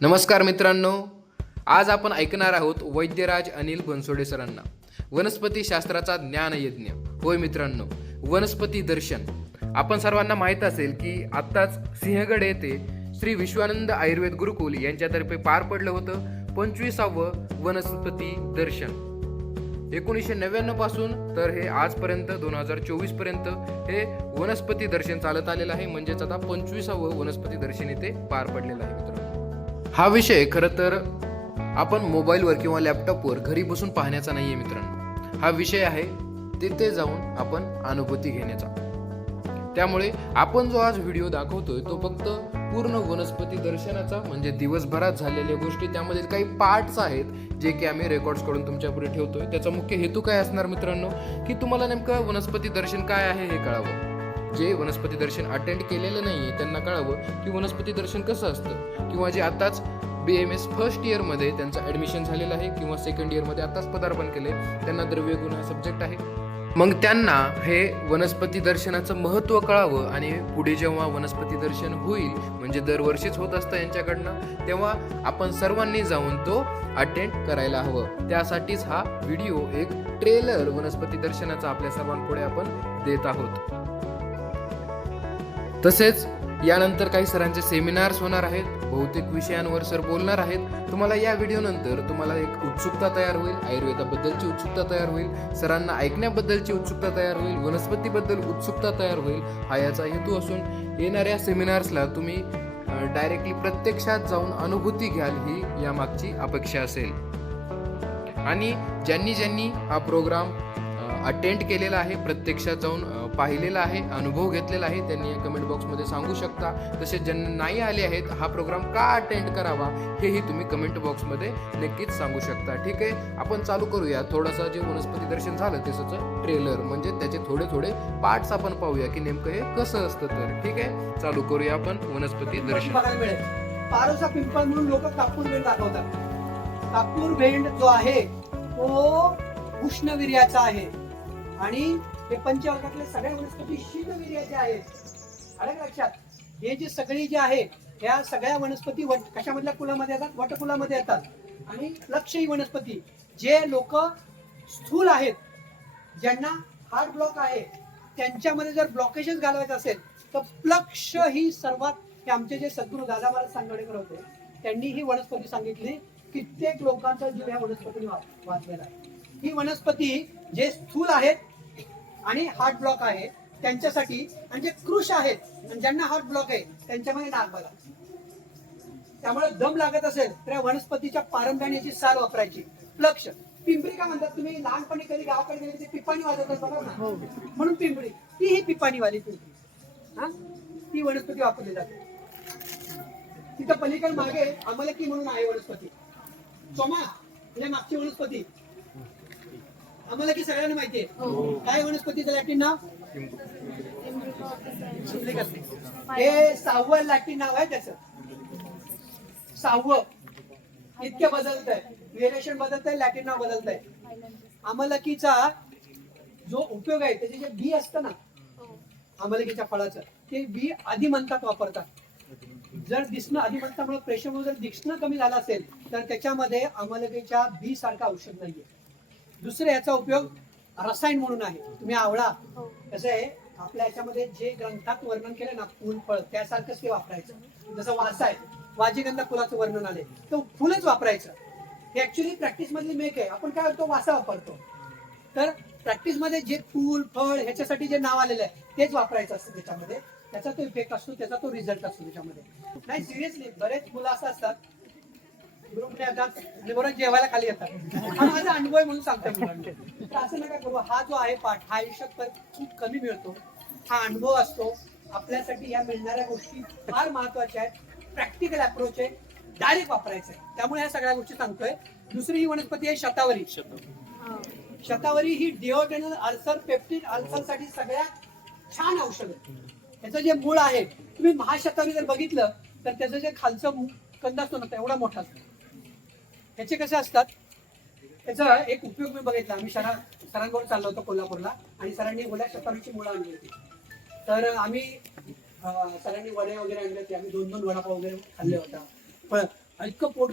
नमस्कार मित्रांनो, आज आपण ऐकणार आहोत वैद्यराज अनिल बनसोडे सरांना वनस्पती शास्त्राचा ज्ञानयज्ञ. होय मित्रांनो, वनस्पती दर्शन. आपण सर्वांना माहीत असेल की आत्ताच सिंहगड येथे श्री विश्वानंद आयुर्वेद गुरुकुल यांच्यातर्फे पार पडलं होतं 25वे वनस्पती दर्शन. 1999 पासून तर हे आजपर्यंत 2024 पर्यंत हे वनस्पती दर्शन चालत आलेलं आहे. म्हणजेच आता 25वे वनस्पती दर्शन इथे पार पडलेलं आहे मित्रांनो. हा विषय खरं तर आपण मोबाईलवर किंवा लॅपटॉपवर घरी बसून पाहण्याचा नाही आहे मित्रांनो. हा विषय आहे तिथे जाऊन आपण अनुभूती घेण्याचा. त्यामुळे आपण जो आज व्हिडिओ दाखवतोय तो फक्त पूर्ण वनस्पती दर्शनाचा, म्हणजे दिवसभरात झालेल्या गोष्टी, त्यामध्ये काही पार्ट्स आहेत जे की आम्ही रेकॉर्ड्स करून तुमच्यापुढे ठेवतोय. त्याचा मुख्य हेतू काय असणार मित्रांनो, की तुम्हाला नेमकं वनस्पती दर्शन काय आहे हे कळावं. जे वनस्पती दर्शन अटेंड केलेलं नाही त्यांना कळावं की वनस्पती दर्शन कसं असतं, किंवा जे आताच BMS फर्स्ट इयरमध्ये त्यांचं ॲडमिशन झालेलं आहे किंवा सेकंड इयरमध्ये आताच पदार्पण केले, त्यांना द्रव्यगुण हा सब्जेक्ट आहे. मग त्यांना हे वनस्पती दर्शनाचं महत्त्व कळावं आणि पुढे जेव्हा वनस्पती दर्शन होईल, म्हणजे दरवर्षीच होत असतं यांच्याकडनं, तेव्हा आपण सर्वांनी जाऊन तो अटेंड करायला हवं. त्यासाठीच हा व्हिडिओ एक ट्रेलर वनस्पती दर्शनाचा आपल्या सर्वांपुढे आपण देत आहोत. तसेच यानंतर काही सरांचे सेमिनार्स होणार आहेत, बहुतेक विषयांवर सर बोलणार आहेत. तुम्हाला या व्हिडिओ नंतर तुम्हाला एक उत्सुकता तयार होईल, आयुर्वेदाबद्दलची उत्सुकता तयार होईल, सरांना ऐकण्याबद्दलची उत्सुकता तयार होईल, वनस्पतीबद्दल उत्सुकता तयार होईल. हा याचा हेतू असून येणाऱ्या सेमिनार्सला तुम्ही डायरेक्टली प्रत्यक्षात जाऊन अनुभूती घ्याल, ही यामागची अपेक्षा असेल. आणि ज्यांनी हा प्रोग्राम अटेंड केलेला आहे, प्रत्यक्षात जाऊन पाहिलेला आहे, अनुभव घेतलेला आहे, त्यांनी कमेंट बॉक्समध्ये सांगू शकता. तसेच ज्यांना नाही आले आहेत, हा प्रोग्राम का अटेंड करावा हेही तुम्ही कमेंट बॉक्समध्ये नक्कीच सांगू शकता. ठीक आहे, आपण चालू करूया. थोडासा जे वनस्पती दर्शन झालं त्याचं ट्रेलर, म्हणजे त्याचे थोडे पार्ट्स आपण पाहूया की नेमकं हे कसं असतं. तर ठीक आहे, चालू करूया आपण वनस्पती दर्शन. पारोसा पिंपळ म्हणून लोक कापूर भेंड दाखवतात. कापूर भेंड जो आहे तो उष्णवीर्याचा आहे आणि हे पंचवर्गातले सगळ्या वनस्पती शीतवीर्याच्या आहेत. आलं का लक्षात? हे जे सगळी जे आहे ह्या सगळ्या वनस्पती कशामधल्या कुलामध्ये येतात? वटकुलामध्ये येतात. आणि प्लक्ष ही वनस्पती, जे लोक स्थूल आहेत, ज्यांना हार्ट ब्लॉक आहे, त्यांच्यामध्ये जर ब्लॉकेजेस घालवायचं असेल तर प्लक्ष ही सर्वात, हे आमचे जे सद्गुरू दादा महाराज सांगडेकर होते, त्यांनी ही वनस्पती सांगितली. कित्येक लोकांचा जीव ह्या वनस्पतीने वाचलेला आहे. ही वनस्पती जे स्थूल आहेत आणि हार्ट ब्लॉक आहे त्यांच्यासाठी, आणि जे कृश आहेत आणि ज्यांना हार्ट ब्लॉक आहे त्यांच्यामध्ये नाक बघा. त्यामुळे दम लागत असेल तर या वनस्पतीच्या पारंब्याची साल वापरायची. प्लक्ष, पिंपरी का म्हणतात? तुम्ही लहानपणी कधी गावाकडे गेले ते पिपाणी वाजवतात बघा ना, म्हणून पिंपरी. ती ही पिपाणी वाली पिंपरी, हा, ती वनस्पती वापरली जाते. तिथं पलीकडे मागे अमलकी म्हणून आहे वनस्पती. सोमा म्हणजे मागची वनस्पती. अमलकी सगळ्यांना माहितीये. काय वनस्पतीचं लॅटिन नाव? हे 6वं लॅटिन नाव आहे त्याचं. 6वं. इतकं बदलत आहे, व्हेरिएशन बदलत आहे, लॅटिन नाव बदलत आहे. अमलकीचा जो उपयोग आहे, त्याचे जे बी असतं ना अमलकीच्या फळाचं, ते बी आदिमंतात वापरतात. जर दिसणं, आदिमंतामुळे प्रेशरमुळे जर दिसणं कमी झालं असेल तर त्याच्यामध्ये अमलकीच्या बी सारखं औषध नाहीये. दुसरं याचा उपयोग रसायन म्हणून आहे. तुम्ही आवळा, कसं आहे आपल्या याच्यामध्ये जे ग्रंथात वर्णन केलं ना फुल फळ, त्यासारखंच ते वापरायचं. जसं वासा आहे, वाजीगंधा फुलाचं वर्णन आले तर फुलच वापरायचं. हे ऍक्च्युली प्रॅक्टिस मधली मेक आहे. आपण काय करतो? वासा वापरतो. तर प्रॅक्टिस मध्ये जे फुल फळ ह्याच्यासाठी जे नाव आलेलं आहे तेच वापरायचं असतं. त्याच्यामध्ये त्याचा तो इफेक्ट असतो, त्याचा तो रिझल्ट असतो त्याच्यामध्ये. नाही, सिरियसली बरेच मुलं असं असतात ग्रुपने येतात आणि बरोबर जेवायला खाली येतात. हा माझा अनुभव आहे म्हणून सांगतो मुलांना. तर असं नका करू. हा जो आहे पाठ, हा आयुष्यात खूप कमी मिळतो. हा अनुभव असतो. आपल्यासाठी या मिळणाऱ्या गोष्टी फार महत्वाच्या आहेत. प्रॅक्टिकल अप्रोच आहे, डायरेक्ट वापरायचं आहे. त्यामुळे ह्या सगळ्या गोष्टी सांगतोय. दुसरी ही वनस्पती आहे शतावरी. शतावरी ही डिओड्रेनल अल्सर, पेप्टिक अल्सर साठी सगळ्यात छान औषध आहे. त्याचं जे मूळ आहे, तुम्ही महाशतावरी जर बघितलं तर त्याचं जे खालचं कंद असतो ना एवढा मोठा असतो. त्याचे कसे असतात? त्याचा एक उपयोग मी बघितला. आम्ही सरांबरोबर चाललो होतो कोल्हापूरला आणि सरांनी ओल्या शतावरीची मुळं आणली होती. तर आम्ही सरांनी वडे वगैरे आणले होते. आम्ही 2-2 वडापाव वगैरे खाल्ले होता. पण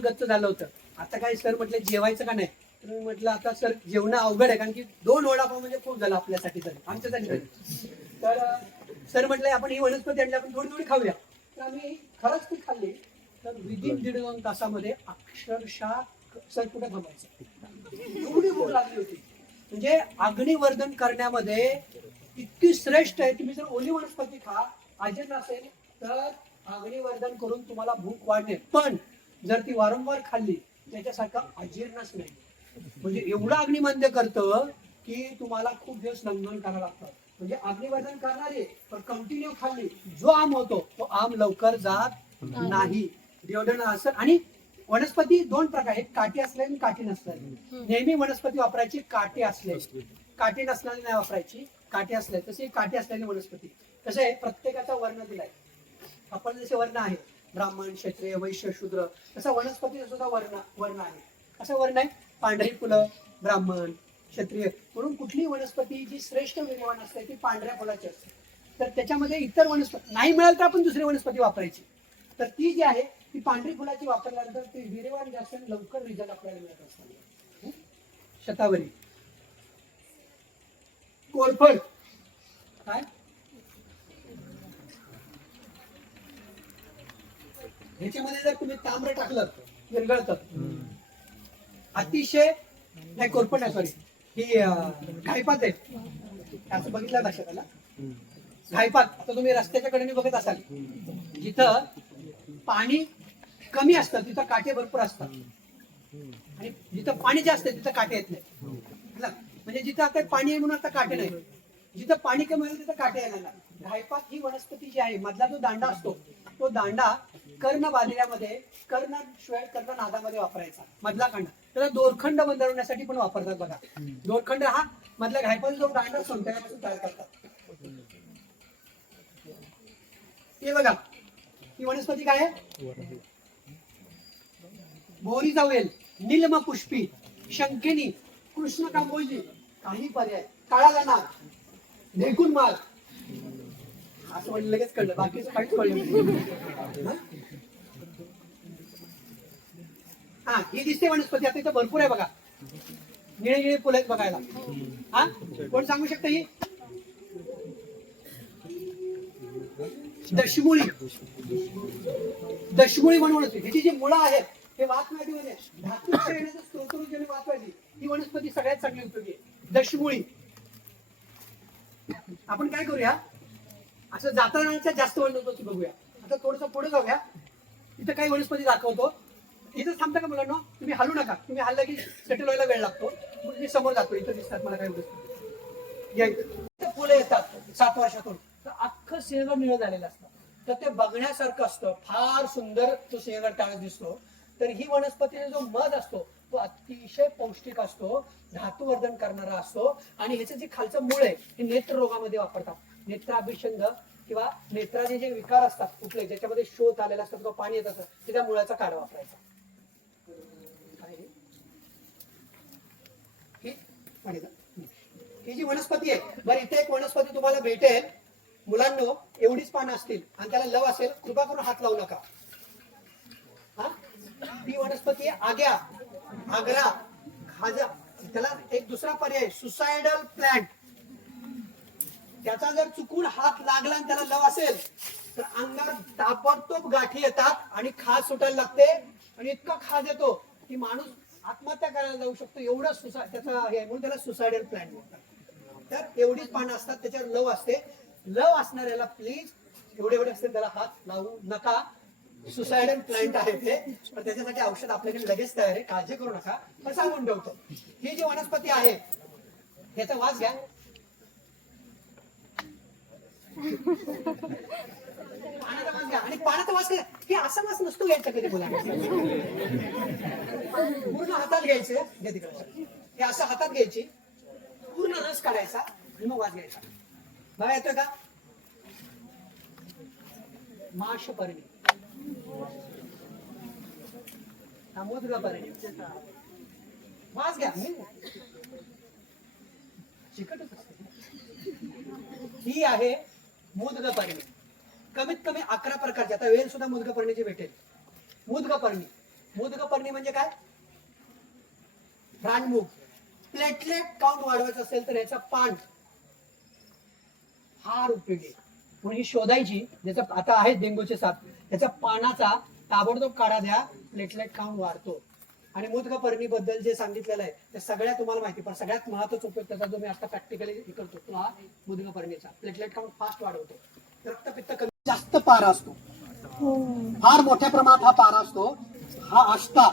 गच्च झालं होतं. आता काय सर म्हटलं जेवायचं का नाही, तर मी म्हटलं आता सर जेवणं अवघड आहे, कारण की 2 वडापाव म्हणजे खूप झालं आपल्यासाठी तरी, आमच्यासाठी तरी. तर सर म्हटलं आपण ही वनस्पती आणली, आपण थोडी थोडी खाऊया. तर आम्ही खरंच ती खाल्ली. तर विदिन 1.5-2 तासामध्ये अक्षरशः सर कुठे थांबायचं, एवढी भूक लागली होती. म्हणजे अग्निवर्धन करण्यामध्ये इतकी श्रेष्ठ आहे. तुम्ही जर ओली वनस्पती खा, अजीर्ण असेल तर अग्निवर्धन करून तुम्हाला भूक वाढणे, पण जर ती वारंवार खाल्ली त्याच्यासारखं अजीर्णच नाही. म्हणजे एवढं अग्निमंद करतं की तुम्हाला खूप दिवस लंघन करावं लागतं. म्हणजे अग्निवर्धन करणारे पण कंटिन्यू खाल्ली, जो आम होतो तो आम लवकर जात नाही. डिओड्रंट असं. आणि वनस्पती 2 प्रकार, एक काठी असलेली आणि काठी नसलेली. नेहमी वनस्पती वापरायची काठी असलेली, काठी नसलेली नाही वापरायची. काठी असले तशी काठी असलेली वनस्पती. कसं आहे, प्रत्येकाचा वर्ण दिलाय. आपण जसे वर्ण आहे ब्राह्मण, क्षत्रिय, वैश्य, शूद्र, तसा वनस्पतीचा सुद्धा वर्ण आहे. असं वर्ण आहे, पांढरी फुलं ब्राह्मण, क्षत्रिय. म्हणून कुठली वनस्पती जी श्रेष्ठ वीर्यवान असते ती पांढऱ्या फुलाची असते. तर त्याच्यामध्ये इतर वनस्पती नाही मिळाल तर आपण दुसरी वनस्पती वापरायची. तर ती जी आहे ती पांढरी फुलाची वापरल्यानंतर ती वीर्यवान जास्त आणि लवकर रिझल्ट आपल्याला मिळत असतात. शतावरी. कोरफड काय, ह्याच्यामध्ये जर तुम्ही तांबडं टाकलं विरघळतं. अतिशय नाही, कोरफड नाही, सॉरी, ही घायपात आहे. असं बघितलं लक्षात आलं. घायपात आता तुम्ही रस्त्याच्या कडेने बघत असाल, जिथं पाणी कमी असतं तिथं काटे भरपूर असतात, आणि जिथं पाणी जास्त आहे तिथं काटे येत नाही. म्हणजे जिथं आता पाणी आहे म्हणून आता काटे नाही, जिथं पाणी कमी आहे तिथं काटे येणार नाही. घायपात ही वनस्पती जी आहे, मधला जो दांडा असतो तो दांडा कर्ण बांधण्यामध्ये, कर्णनादामध्ये वापरायचा. मधला कांडा त्याला दोरखंड बनवण्यासाठी पण वापरतात बघा. दोरखंड हा मधल्या घायपाचा जो दांडा असतो त्यापासून तयार करतात. हे बघा, ही वनस्पती काय आहे, मोहरी जावेल, निलम पुष्पी, शंकिनी, कृष्ण कांबोजी, काही पर्याय, काळा गाणा, ढेकून माल. असं म्हणजे लगेच कळलं, बाकीचं काहीच कळलं. हा, ही दिसते वनस्पती. आता इथं भरपूर आहे बघा, निळे निळे फुलं आहेत बघायला. हा, कोण सांगू शकतं ही? दशमुळी. दशमुळी वनस्पती. ह्याची जी मुळं आहेत हे वातवाढीमध्ये धातूच्या येण्याचं स्त्रोतरूपाने वातवाढी ही वनस्पती सगळ्यात चांगली उपयोगी आहे. दशमुळी. आपण काय करूया, असं जातानाच्या जास्त वनस्पती बघूया. आता थोडस पुढे जाऊया, इथं काही वनस्पती दाखवतो. इथं थांबता का मुलांना, तुम्ही हलू नका. तुम्ही हल्ला की सेटल व्हायला वेळ लागतो. मी समोर जातो, इथं दिसतात मला काही वनस्पती. फुलं येतात 7 वर्षातून, तर अख्खं सिंहगड निळं झालेलं असतं. तर ते बघण्यासारखं असतं, फार सुंदर तो सिंहगड त्यावेळेस दिसतो. तर ही वनस्पतीचा जो मध असतो तो अतिशय पौष्टिक असतो, धातुवर्धन करणारा असतो. आणि ह्याचं जे खालचं मूळ आहे हे नेत्र रोगामध्ये वापरतात. नेत्राभिषंग किंवा नेत्राचे जे विकार असतात कुठले, ज्याच्यामध्ये शोथ आलेला असतात किंवा पाणी येत असतं, त्याच्या मुळाचा काढा वापरायचा. ही जी वनस्पती आहे, बरं इथे एक वनस्पती तुम्हाला भेटेल मुलांनो, एवढीच पानं असतील आणि त्याला लव असेल, कृपा करून हात लावू नका. हा, ती वनस्पती आहे आग्या, आग्रा, खाजा. त्याला एक दुसरा पर्याय सुसायडल प्लांट. त्याचा जर चुकून हात लागला आणि त्याला लव असेल तर अंगावर ताबडतोब गाठी येतात आणि खाज सुटायला लागते, आणि इतका खाज येतो की माणूस आत्महत्या करायला जाऊ शकतो. एवढं त्याचा हे म्हणून त्याला सुसायडल प्लांट म्हणतात. तर एवढीच पानं असतात, त्याच्यावर लव असते. लव असणाऱ्याला प्लीज एवढे असते त्याला हात लावू नका. सुसायडल प्लांट आहे ते, पण त्याच्यासाठी औषध आपल्याकडे लगेच तयार आहे, काळजी करू नका. पण सांगून ठेवतो, ही जी वनस्पती आहे याचा वास घ्या. पाण्याचा वास घ्या. आणि पाण्याचा वास घ्या, हे असा वास नसतो घ्यायचा कधी मुलांना. पूर्ण हातात घ्यायचे, हे असं हातात घ्यायची, पूर्ण रस काढायचा आणि मग वास घ्यायचा. बघा येतोय का, माशपर्णी, समुद्रपर्णी. वास घ्या, चिकटच असते. ही आहे मुदगपर्णी. कमीत कमी 11 प्रकारची, आता वेल सुद्धा मुदगपर्णीची भेटेल. मुदगपर्णी मुदगपर्णी म्हणजे काय? रानमुग. प्लेटलेट काउंट वाढवायचं असेल तर याचा पान फार उपयोगी. म्हणून ही शोधायची, ज्याचं आता आहे डेंग्यूचे साथ, त्याच्या पानाचा ताबडतोब काढा द्या, प्लेटलेट काउंट वाढतो. आणि मुदगपर्णी बद्दल जे सांगितलेलं आहे ते सगळ्या तुम्हाला माहिती, पण सगळ्यात महत्वाचा उपयोग त्याचा जो मी आता प्रॅक्टिकली करतो तो हा मुदगपर्णीचा. प्लेटलेट काउंट फास्ट वाढवतो. रक्तपित्त कमी, जास्त पारा असतो, फार मोठ्या प्रमाणात हा पारा असतो. हा आष्टा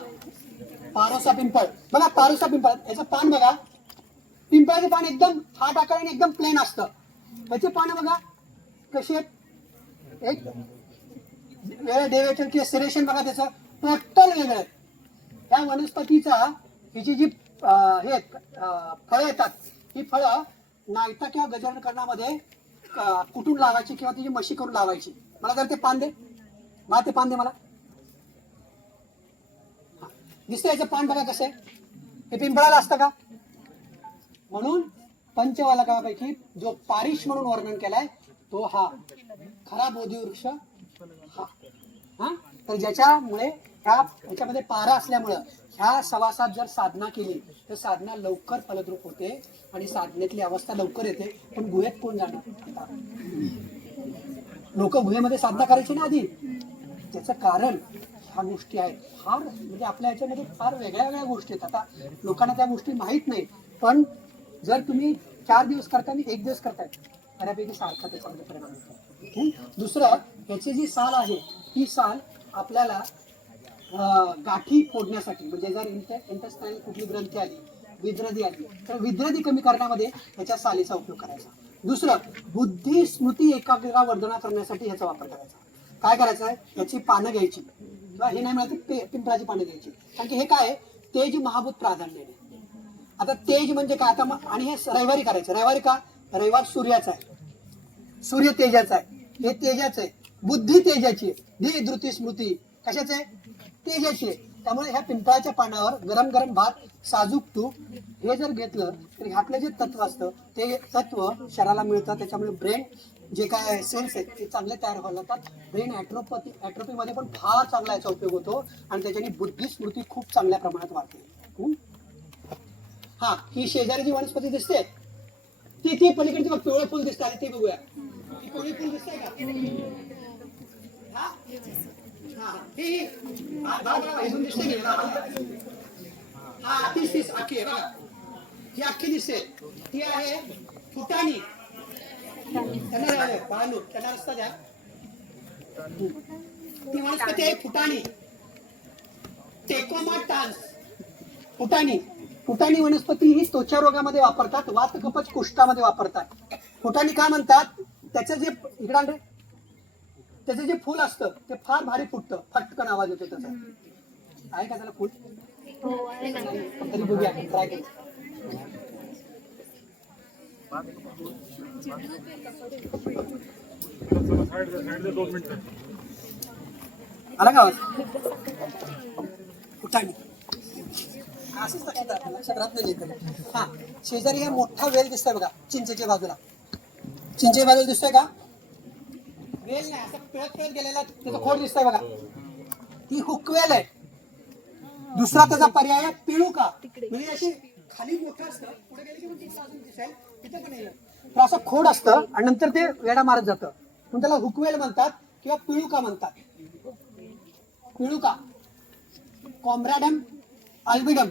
पारोसा पिंपळ बघा, पारोसा पिंपळ याचं पान बघा, पिंपळाचे पान एकदम हार्ट आकाराने एकदम प्लेन असतं. त्याचे पान बघा कसे एक डेव्हिएशन किंवा सिरेशन बघा, त्याचं टोटल वेगळं आहे. या वनस्पतीचा हिची जी हे फळं येतात, ही फळं नायटा किंवा गजनकरणामध्ये कुटून लावायची किंवा तिची मशी करून लावायची. मला जर ते पान दे, मला ते पान दे मला. दिसतं याचं पान बघा कसं आहे, हे पिंपळाला असतं का? म्हणून पंचवालकापैकी जो पारिश म्हणून वर्णन केलाय तो हा खरा बोधिवृक्ष हा. तर ज्याच्यामुळे ह्याच्यामध्ये पारा असल्यामुळं ह्या सवासात जर साधना केली तर साधना लवकर फलद्रूप होते आणि साधनेतली अवस्था लवकर येते. पण गुहेत कोण जाणार? लोक गुहेमध्ये साधना करायची ना आधी. त्याचं कारण ह्या गोष्टी आहेत. फार म्हणजे आपल्या ह्याच्यामध्ये फार वेगळ्या वेगळ्या गोष्टी आहेत. आता लोकांना त्या गोष्टी माहीत नाही, पण जर तुम्ही 4 दिवस करताय आणि 1 दिवस करताय, बऱ्यापैकी सारखा त्याच्यामध्ये परिणाम होतो. दुसरं, ह्याची जी साल आहे ती साल आपल्याला गाठी फोडण्यासाठी, म्हणजे जर इंटेस्टाईन कुठली ग्रंथी आली, विद्रदी आली, तर विद्रदी कमी करण्यामध्ये ह्याच्या सालीचा उपयोग करायचा. दुसरं, बुद्धी स्मृती एकाग्रता वर्धना करण्यासाठी ह्याचा वापर करायचा. काय करायचं आहे, याची पानं घ्यायची किंवा हे नाही मिळालं पिंपळाची पानं घ्यायची. कारण की हे काय, तेज महाभूत प्राधान्य. आता तेज म्हणजे काय, आता आणि हे रविवारी करायचं. रविवारी का? रविवार सूर्याचा आहे, सूर्य तेजाचा आहे, हे तेजाचं आहे. बुद्धी तेजाची आहे, धी धृती स्मृती कशाचं आहे? तेजाची आहे. त्यामुळे ह्या पिंपळाच्या पानावर गरम गरम भात, साजूक तूप हे जर घेतलं तर ह्यातलं जे तत्व असतं ते तत्व शरीराला मिळतं. त्याच्यामुळे ब्रेन जे काय सेल्स आहेत ते चांगले तयार व्हायला लागतात. ब्रेन ॲट्रोपीमध्ये पण फार चांगला याचा उपयोग होतो आणि त्याच्याने बुद्धी स्मृती खूप चांगल्या प्रमाणात वाढते. हा, ही शेजारी जी वनस्पती दिसते ती पलीकडची बघ, पिवळं फुल दिसतं आणि ते बघूया. ती पिवळी फुल दिसतंय का? तीस अख्खी आहे बघा, ही अख्खी दिसते. ती आहे फुटाणी. त्यांना रस्ता द्या. ती वनस्पती आहे फुटाणी, टेकोमा टान्स. फुटाणी वनस्पती ही त्वचा रोगामध्ये वापरतात, वात कफच कुष्ठामध्ये वापरतात. फुटाणी का म्हणतात? त्याचं जे इकडे त्याचं जे फुल असतं ते फार भारी फुटतं, फटकन आवाज येतो त्याचा. आहे का त्याला फुल? तरी बघूया, ट्राय करू. आला का आवाज? फुटाणी असंच लक्षात राहत नाही. हा, शेजारी हा मोठा वेल दिसतोय बघा, चिंचेच्या बाजूला. चिंचेच्या बाजूला दिसतोय का वेल? नाही, असं पिळत गेलेला त्याचा खोड दिसतोय बघा, ती हुकवेल आहे. दुसरा त्याचा पर्याय आहे पिळुका, म्हणजे अशी खाली मोठं असतं, पुढे गेले की मग तिथं अजून दिसेल, तिथं पण नाही. तर असं खोड असतं आणि नंतर ते वेडा मारत जातं, म्हणून त्याला हुकवेल म्हणतात किंवा पिळुका म्हणतात. पिळुका, कॉम्ब्रॅडम अल्बिडम,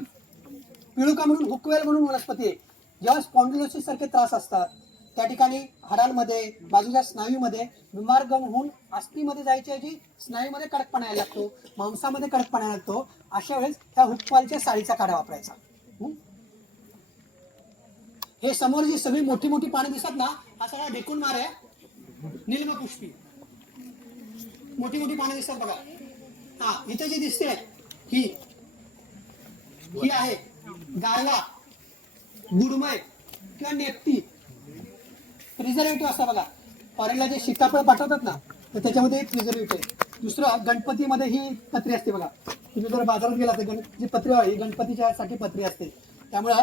पिळुका म्हणून हुकवेल म्हणून वनस्पती आहे. जेव्हा स्पॉन्डिलोसिस सारखे त्रास असतात त्या ठिकाणी हाडांमध्ये, बाजूच्या स्नायूमध्ये विमार्गम होऊन अस्थिमध्ये जायच्या ऐवजी स्नायूमध्ये कडकपणा यायला लागतो, मांसामध्ये कडकपणा यायला लागतो. अशा वेळेस त्या हुकवालच्या साळीचा काढा वापरायचा. हे समोर जी सगळी मोठी मोठी पानं दिसतात ना, हा सगळा ढेकून मार आहे, निलमपुष्पी. मोठी मोठी पानं दिसतात बघा. हा, इथे जी दिसते ही आहे गारवा, गुडमय किंवा नेप्ती. प्रिझर्वेटिव्ह असं बघा, फॉरेनला जे सीताफळ पाठवतात ना तर त्याच्यामध्ये एक प्रिझर्वेटिव्ह आहे. दुसरं, गणपतीमध्ये ही पत्री असते बघा. तुम्ही जर बाजारात गेला तर जी पत्री आहे ही गणपतीच्या साठी पत्री असते. त्यामुळं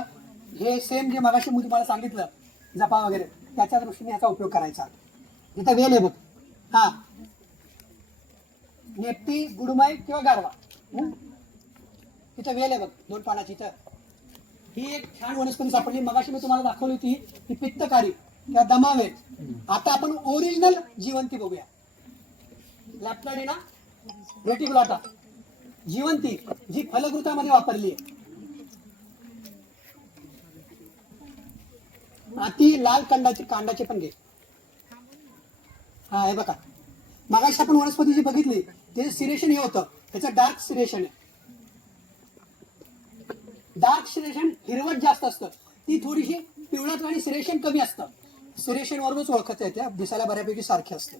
हे सेम जे मगाशी मी तुम्हाला सांगितलं जपा वगैरे त्याच्या दृष्टीने याचा उपयोग करायचा. इथं वेल आहे बघ, हा नेप्ती, गुडमय किंवा गारवा. इथं वेल आहे बघ 2 पानाची. इथं ही एक छान वनस्पती सापडली. मगाशी मी तुम्हाला दाखवली होती ती पित्तकारी त्या दमावेल. आता आपण ओरिजिनल जिवंती बघूया. लॅप्टोडिना रेटिकुलाटा जिवंती, जी फलगृतामध्ये वापरली आहे. अति लाल कांडाचे पण घे. हा हे बघा, मगाशी आपण वनस्पती जी बघितली ते सिरेशन हे होतं, त्याचं डार्क सिरेशन आहे. डार्क सिरेशन हिरवट जास्त असतं, ती थोडीशी पिवळट आणि सिरेशन कमी असतं. सिरेशन वरूनच ओळखता येते, दिसायला बऱ्यापैकी सारखे असते.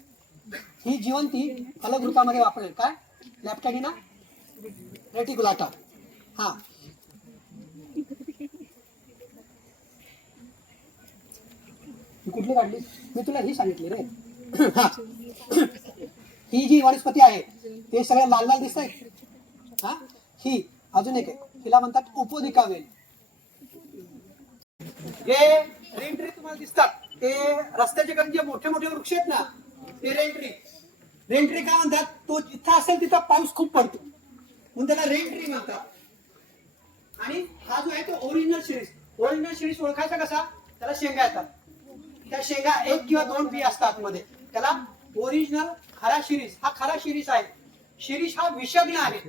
ही जिवंती फलगृतामध्ये वापरेल. काय? लॅप्टोडिना रेटिकुलाटा. हा कुठली काढली? मी तुला ही सांगितली रे. हा ही जी वनस्पती आहे ते सगळ्या लाल लाल दिसत आहे. हा ही अजून एक आहे, हिला म्हणतात उपोदिका वेल. हे रेन ट्री तुम्हाला दिसतात, ते रस्त्याच्या कडे जे मोठे मोठे वृक्ष आहेत ना, ते रेन ट्री. रेन ट्री काय म्हणतात? तो जिथं असेल तिथं पाऊस खूप पडतो म्हणून त्याला रेन ट्री म्हणतात. आणि हा जो आहे तो ओरिजिनल शिरीष. ओरिजिनल शिरीष ओळखायचा कसा? त्याला शेंगा येतात, त्या शेंगा 1 किंवा 2 बी असतात मध्ये, त्याला ओरिजिनल खरा शिरीष. हा खरा शिरीष आहे. शिरीष हा विषज्ञ आहे.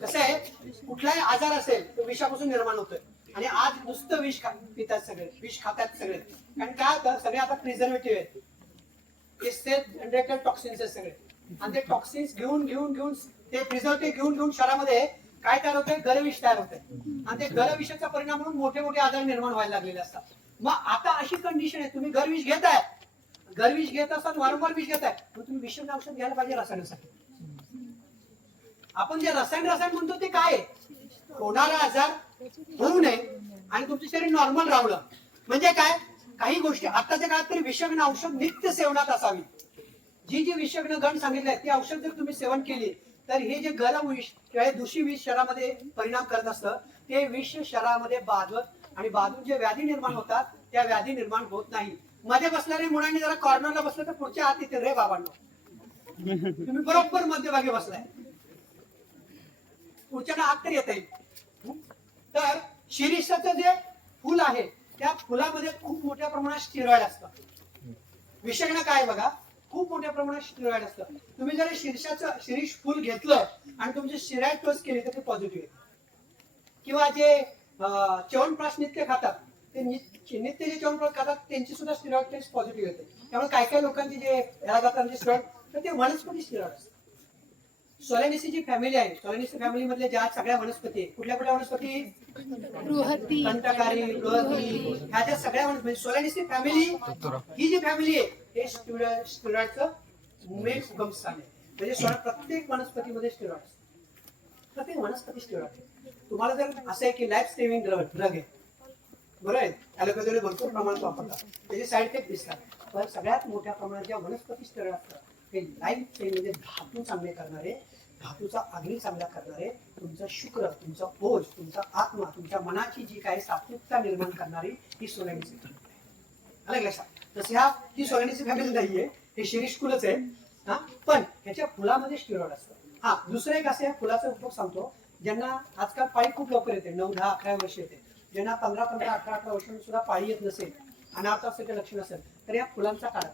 कसं आहे, कुठलाही आजार असेल तो विषापासून निर्माण होतोय. आणि आज नुसतं विष पितात सगळे, विष खातात सगळे. कारण काय होतं, सगळे आता प्रिझर्वेटिव्ह आहेत, टॉक्सिन्स आहेत सगळे. आणि ते टॉक्सिन्स घेऊन ते प्रिझर्वेटिव्ह घेऊन शहरामध्ये काय तयार होतंय? गरविष तयार होतंय. आणि ते गरविषाचा परिणाम म्हणून मोठे मोठे आजार निर्माण व्हायला लागलेले असतात. मग आता अशी कंडिशन आहे, तुम्ही गरविष घेताय, गरविष घेत असताना वारंवार विष घेताय, मग तुम्ही विषम औषध घ्यायला पाहिजे रसायनासाठी. आपण जे रसायन म्हणतो ते काय आहे? होणारा आजार होऊ नये आणि तुमचं शरीर नॉर्मल राहणं. म्हणजे काय? काही गोष्टी आताच्या काळात तरी विषज्ञ औषध नित्य सेवनात असावी. जी विषज्ञ गण सांगितलंय ती औषध जर तुम्ही सेवन केली तर हे जे गरम विष किंवा दूषित विष शरीरामध्ये परिणाम करत असतं, ते विष शरीरामध्ये बाधत आणि बाधून जे व्याधी निर्माण होतात त्या व्याधी निर्माण होत नाही. मध्ये बसणाऱ्या मुलांनी जरा कॉर्नरला बसलं तर पुढच्या हात येते रे बाबांनो. तुम्ही बरोबर मध्यभागी बसलाय, पुढच्या हात तरी येता येईल. तर शिरीषाचं जे फुल आहे त्या फुलामध्ये खूप मोठ्या प्रमाणात स्टिरॉइड असतं. विषज्ञ काय बघा, खूप मोठ्या प्रमाणात स्टिरॉइड असतं. तुम्ही जर शिरीष फुल घेतलं आणि तुमची स्टिरॉइड डोस केली तर ते पॉझिटिव्ह आहे. किंवा जे च्यवनप्राश नित्य खातात, ते नित्य जे च्यवनप्राश खातात त्यांची सुद्धा स्टिरॉइड टेस्ट पॉझिटिव्ह येते. त्यामुळे काय लोकांची जे याला जातात स्टिरॉइड, तर ते वनस्पती स्टिरॉइड असतात. सोलॅनिसी जी फॅमिली आहे, सोलॅनिसी फॅमिली मधल्या ज्या सगळ्या वनस्पती, कुठल्या वनस्पती? कंटकारी, बृहती, ह्या ज्या सगळ्या वनस्पती, सोलॅनिसी फॅमिली ही जी फॅमिली आहे हे स्टिरॉइडचं मेन उगम स्थान आहे. म्हणजे प्रत्येक वनस्पतीमध्ये स्टिरॉइड असतं, प्रत्येक वनस्पती स्टिरॉइड. तुम्हाला जर असं आहे की लाईफ सेव्हिंग ड्रग आहे, बरोबर आहे, ॲलोपॅथीमध्ये भरपूर प्रमाणात वापरतात, त्याचे साईड इफेक्ट दिसतात. पण सगळ्यात मोठ्या प्रमाणात ज्या वनस्पती स्टिरॉइड असतात हे लाईफ सेव्हिंग म्हणजे धातू चांगले करणारे, धातूचा अग्नी चांगला करणारे, तुमचा शुक्र, तुमचा ओज, तुमचा आत्मा, तुमच्या मनाची जी काही सात्विकता निर्माण करणारी ही सोलॅनिसी फॅमिली आहे. अलग लक्षात. तसं ही सोलॅनिसी फॅमिली नाहीये, हे शिरीष फुलच आहे. हा, पण ह्याच्या फुलामध्ये स्टिरॉइड असतं. हा, दुसरं एक असं फुलाचा उपयोग सांगतो. ज्यांना आजकाल पाळी खूप लवकर येते, 9, 10, 11 वर्ष येते, ज्यांना 15, 18 वर्षांनी सुद्धा पाळी येत नसेल, अनाथ असेल लक्षण असेल, तर या फुलांचा काढा.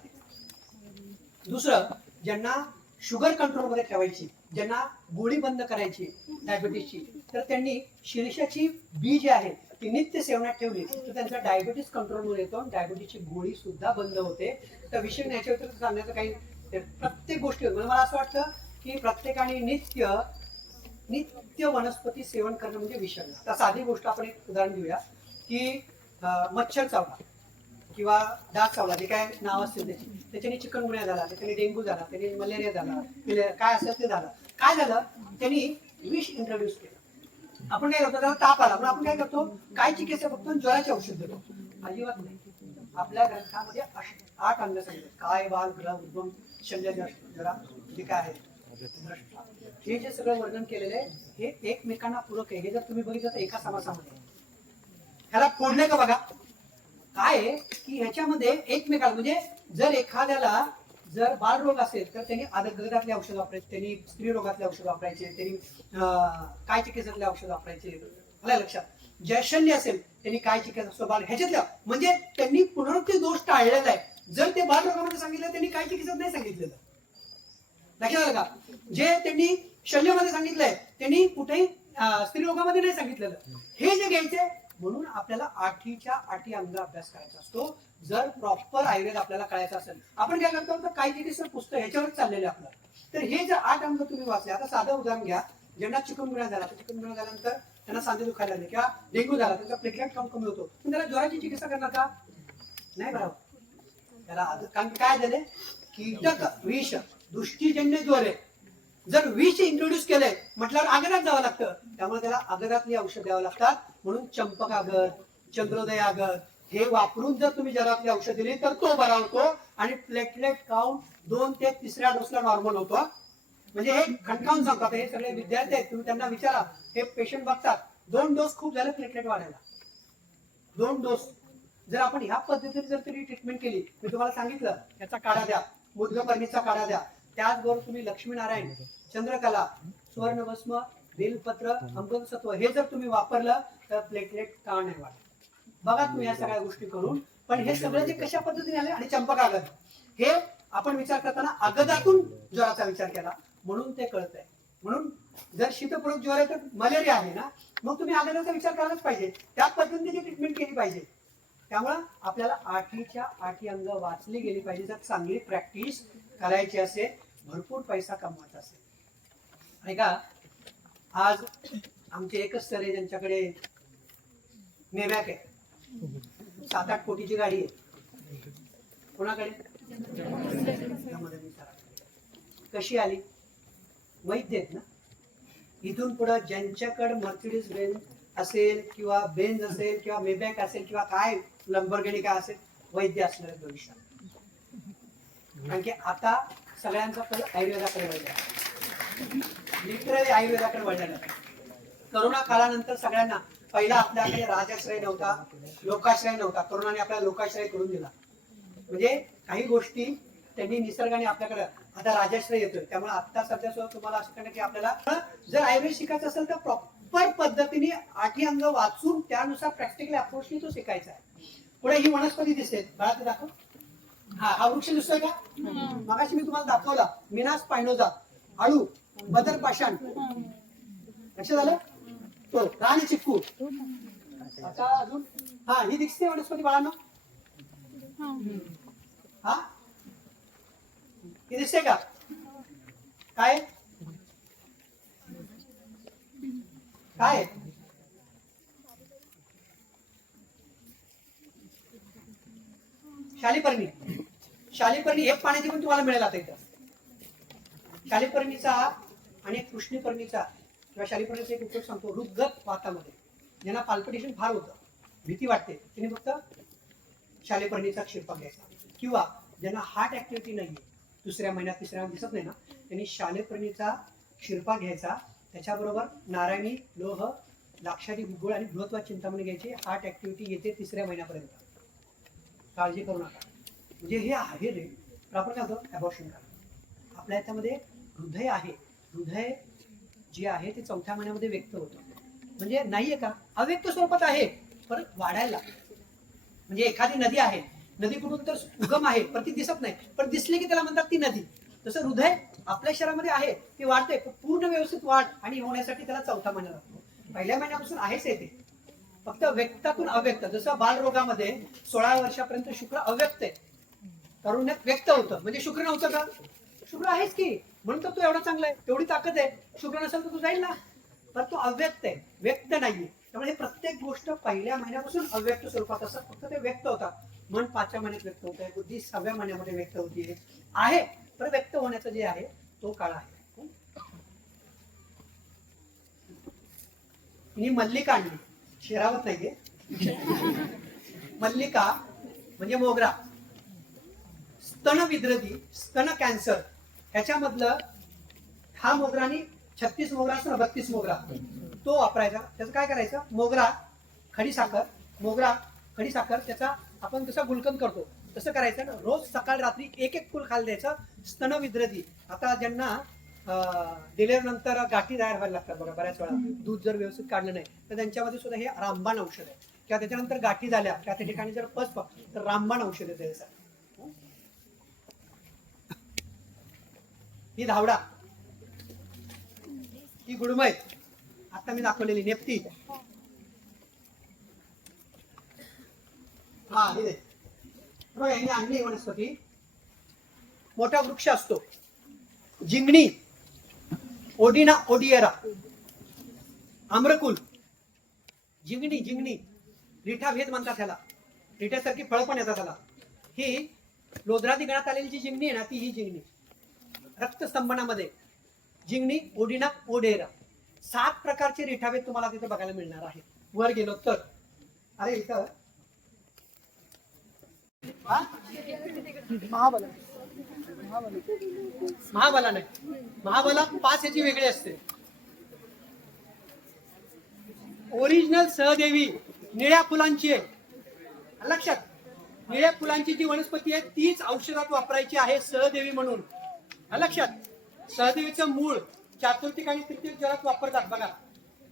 दुसरं, ज्यांना शुगर कंट्रोलमध्ये ठेवायची, ज्यांना गोळी बंद करायची डायबिटीसची, तर त्यांनी शिरीषाची बी जी आहे ती नित्य सेवनात ठेवली तर त्यांचा डायबिटीस कंट्रोलमध्ये येतो, डायबिटीसची गोळी सुद्धा बंद होते. तर विषय न्यायच्या व्यतिरिक्त सांगण्याचं काही, प्रत्येक गोष्टी मला असं वाटतं की प्रत्येकाने नित्य वनस्पती सेवन करणं म्हणजे विषय. तर साधी गोष्ट आपण एक उदाहरण घेऊया की मच्छर चावला किंवा डाग चावला, जे काय नाव असेल त्याच्याने चिकनगुन्या झाला, त्याच्याने डेंग्यू झाला, त्याने मलेरिया झाला, काय असेल ते झालं. काय झालं, त्यांनी विष इंट्रोड्यूस केलं. आपण काय करतो, त्याला ताप आला म्हणून आपण काय करतो, काय चिकित्सा फक्त ज्वराचे औषध देतो? अजिबात नाही. आपल्या ग्रंथामध्ये 8 अंग सांगितले, काय, बाल, ग्रह, उद्गम, शल्य, जरा जे काय आहे, हे जे सगळं वर्णन केलेलं आहे हे एकमेकांना पूरक आहे. हे जर तुम्ही बघितलं तर एका समासामध्ये ह्याला फोडलंय का बघा. काय आहे की ह्याच्यामध्ये एकमेकाला, म्हणजे जर एखाद्याला जर बालरोग असेल तर त्यांनी अगदातले औषध वापरायचे, त्यांनी स्त्री रोगातले औषध वापरायचे, त्यांनी काय चिकित्सातले औषध वापरायचे. मला लक्षात जैशल्य असेल त्यांनी काय चिकित्सा बाल ह्याच्यातल्या म्हणजे त्यांनी पुनरुक्ती दोष टाळलेला आहे. जर ते बालरोगामध्ये सांगितलं त्यांनी काय चिकित्सा नाही सांगितलेलं. लक्षात आलं का? जे त्यांनी शल्यमध्ये सांगितलंय त्यांनी कुठेही स्त्री रोगामध्ये नाही सांगितलेलं. हे जे घ्यायचंय म्हणून आपल्याला 8च्या 8 अंग अभ्यास करायचा असतो. जर प्रॉपर आयुर्वेद आपल्याला कळायचं असेल, आपण काय करतो तर काही चिकित्सा पुस्तक ह्याच्यावरच चाललेलं आपलं. तर हे जर 8 अंग तुम्ही वाचले, आता साधं उदाहरण घ्या, ज्यांना चिकनगुन्या झाला, चिकनगुन्या झाल्यानंतर त्यांना सांधे दुखायला लागले किंवा डेंग्यू झाला, त्यांचा प्लेटलेट काउंट कमी होतो, पण त्याला ज्वराची चिकित्सा करणार का? नाही बरोबर. त्याला कारण काय झाले, कीटक विष दृष्टीजन्य ज्वर आहे. जर विष इंट्रोड्यूस केलंय म्हटल्यावर आगरात जावं लागतं, त्यामुळे त्याला आगरातली औषध द्यावं लागतात. म्हणून चंपक आगर, चंद्रोदय आगर हे वापरून जर तुम्ही जरातली औषध दिली तर तो बरा होतो आणि प्लेटलेट काउंट 2 ते 3ऱ्या डोसला नॉर्मल होतो. म्हणजे हे खणकावून सांगतात. हे सगळे विद्यार्थी आहेत, तुम्ही त्यांना विचारा, हे पेशंट बघतात 2 डोस खूप झाले प्लेटलेट वाढायला. 2 डोस जर आपण ह्या पद्धतीने जर तरी ट्रीटमेंट केली, मी तुम्हाला सांगितलं याचा काढा द्या, मुद्गपर्णीचा काढा द्या, त्याचबरोबर तुम्ही लक्ष्मीनारायण, चंद्रकला, सुवर्णभस्म, बेलपत्र, अमृतसत्व हे जर तुम्ही वापरलं तर प्लेटलेट का नाही वाढत. बघा तुम्ही या सगळ्या गोष्टी करून. पण हे सगळं जे कशा पद्धतीने आले आणि चंपक आगद हे आपण विचार करताना आगदातून ज्वराचा विचार केला म्हणून ते कळतंय. म्हणून जर शीतपूरक ज्वर आहे तर मलेरिया आहे ना, मग तुम्ही आगदाचा विचार करायलाच पाहिजे, त्या पद्धतीने ट्रीटमेंट केली पाहिजे. त्यामुळं आपल्याला 8च्या 8 अंग वाचली गेली पाहिजे. जर चांगली प्रॅक्टिस करायची असेल, भरपूर पैसा कमवायचा असेल. ऐका, आज आमचे एकच सर आहे ज्यांच्याकडे मेमॅक आहे, 7-8 कोटीची गाडी आहे. कोणाकडे? कशी आली? वैद्य आहेत ना. इथून पुढे ज्यांच्याकडे मर्सिडीज बेंझ असेल किंवा बेंझ असेल किंवा मेबॅक असेल किंवा काय लंबोर्गिनी काय असेल, वैद्य असणार भविष्यात. कारण की आता सगळ्यांचा कल आयुर्वेदाकडे वळला, लिटरली आयुर्वेदाकडे वळलेला. करोना काळानंतर सगळ्यांना पहिला आपल्याकडे राजाश्रय नव्हता, लोकाश्रय नव्हता. करोनाने आपल्याला लोकाश्रय करून दिला. म्हणजे काही गोष्टी त्यांनी निसर्गाने आपल्याकडे आता राजाश्रय येतोय. त्यामुळे आता सध्या तुम्हाला असं करणं की आपल्याला जर आयुर्वेद शिकायचं असेल तर प्रॉपर पद्धतीने 8 अंग वाचून त्यानुसार प्रॅक्टिकल अप्रोचने तो शिकायचा आहे. पुढे ही वनस्पती दिसते, मला ते दाखव. हा वृक्ष दिसतोय का? मगाशी मी तुम्हाला दाखवला, मिनास पायनोजा, आळू, बदर पाषाण. लक्षात आलं? तो राणी चिक्कू. आता अजून हा ही दिसते वनस्पती बाळांनो. हा ही दिसते का? काय काय शालीपर्णी. शालीपर्णी एक पाण्याची पण तुम्हाला मिळेल आता इथं. शालीपर्णीचा आणि कृष्णपर्णीचा किंवा शालीपर्णीचा एक उपयोग सांगतो. हृदगत वातामध्ये ज्यांना पाल्पिटेशन फार होतं, भीती वाटते, त्यांनी फक्त शालीपर्णीचा क्षीरपाक घ्यायचा. किंवा ज्यांना हार्ट ऍक्टिव्हिटी नाहीये, 2ऱ्या महिन्यात 3ऱ्या महिन्यात दिसत नाही ना, त्यांनी शालीपर्णीचा क्षीरपाक घ्यायचा. त्याच्याबरोबर नारायणी, लोह, लाक्षारी, गुळ आणि बृहत्वा चिंतामणी घ्यायची. हार्ट ऍक्टिव्हिटी येते 3ऱ्या महिन्यापर्यंत. काळजी करू नका. म्हणजे हे आहे रे आपण काय होतं अबॉर्शन करा. आपल्या ह्याच्यामध्ये हृदय आहे, हृदय जे आहे ते 4थ्या महिन्यामध्ये व्यक्त होतं. म्हणजे नाहीये का, अव्यक्त स्वरूपात आहे, पण वाढायला. म्हणजे एखादी नदी आहे, नदी कुठून तर उगम आहे पण ती दिसत नाही, पण दिसली की त्याला म्हणतात ती नदी. तसं हृदय आपल्या शरीरामध्ये आहे, ते वाढते, पूर्ण व्यवस्थित वाढ आणि होण्यासाठी त्याला 4था महिना लागतो. पहिल्या महिन्यापासून आहेच येते, फक्त व्यक्तातून अव्यक्त. जसं बालरोगामध्ये 16 वर्षापर्यंत शुक्र अव्यक्त आहे, तरुण्यात व्यक्त होतं. म्हणजे शुक्र नव्हतं का? शुक्र आहेच की, म्हणून तर तो एवढा चांगला आहे, एवढी ताकद आहे. शुक्र नसेल तर तो जाईल ना, पण तो अव्यक्त आहे, व्यक्त नाहीये. त्यामुळे प्रत्येक गोष्ट पहिल्या महिन्यापासून अव्यक्त स्वरूपात असतात, फक्त ते व्यक्त होतात. मन 5व्या महिन्यात व्यक्त होत आहे, बुद्धी 6व्या महिन्यामध्ये व्यक्त होतीये आहे, पण व्यक्त होण्याचं जे आहे तो काळ आहे. मी मल्लिका आणली, शेरावत नाहीये. मल्लिका म्हणजे मोगरा. स्तन विद्रदी, स्तन कॅन्सर ह्याच्यामधलं हा मोगरानी 36 मोगरा असतो ना, 32 मोगरा तो वापरायचा. त्याचं काय करायचं, मोगरा, खडीसाखर, मोगरा, खडीसाखर, त्याचा आपण कसा गुलकंद करतो तसं करायचं ना, रोज सकाळ रात्री एक एक फुल खायला द्यायचं. स्तनविद्रती, आता ज्यांना दिल्यानंतर गाठी तयार व्हायला लागतात बघा बऱ्याच वेळा, दूध जर व्यवस्थित काढलं नाही तर त्यांच्यामध्ये सुद्धा हे रामबाण औषध आहे. किंवा त्याच्यानंतर गाठी झाल्या किंवा त्या ठिकाणी जर पस तर रामबाण औषध आहे त्याच्यासाठी. ही धावडा, ही गुडमय, आता मी दाखवलेली नेप्ती. हा हे आणली वनस्पती. मोठा वृक्ष असतो जिंगणी, ओडिना ओडिएरा, आम्रकुल, जिंगणी, रिठा भेद म्हणतात त्याला, रिठ्यासारखी फळं पण येतात त्याला. ही लोधरादी गणात आलेली जी जिंगणी आहे ना, ती ही जिंगणी रक्तस्तंभनामध्ये. जिंगणी, ओडिना ओडेरा, 7 प्रकारचे रिठाभेद तुम्हाला तिथे बघायला मिळणार आहे. वर गेलो तर अरे इथं महाबला नाही, महाबला 5 याची वेगळी असते. ओरिजिनल सहदेवी निळ्या फुलांची आहे. लक्षात, निळ्या फुलांची जी वनस्पती आहे तीच औषधात वापरायची आहे, सहदेवी म्हणून. लक्षात, सहदेवीचं मूळ चातुर्थिक आणि तृतीय ज्वरात वापरतात बघा.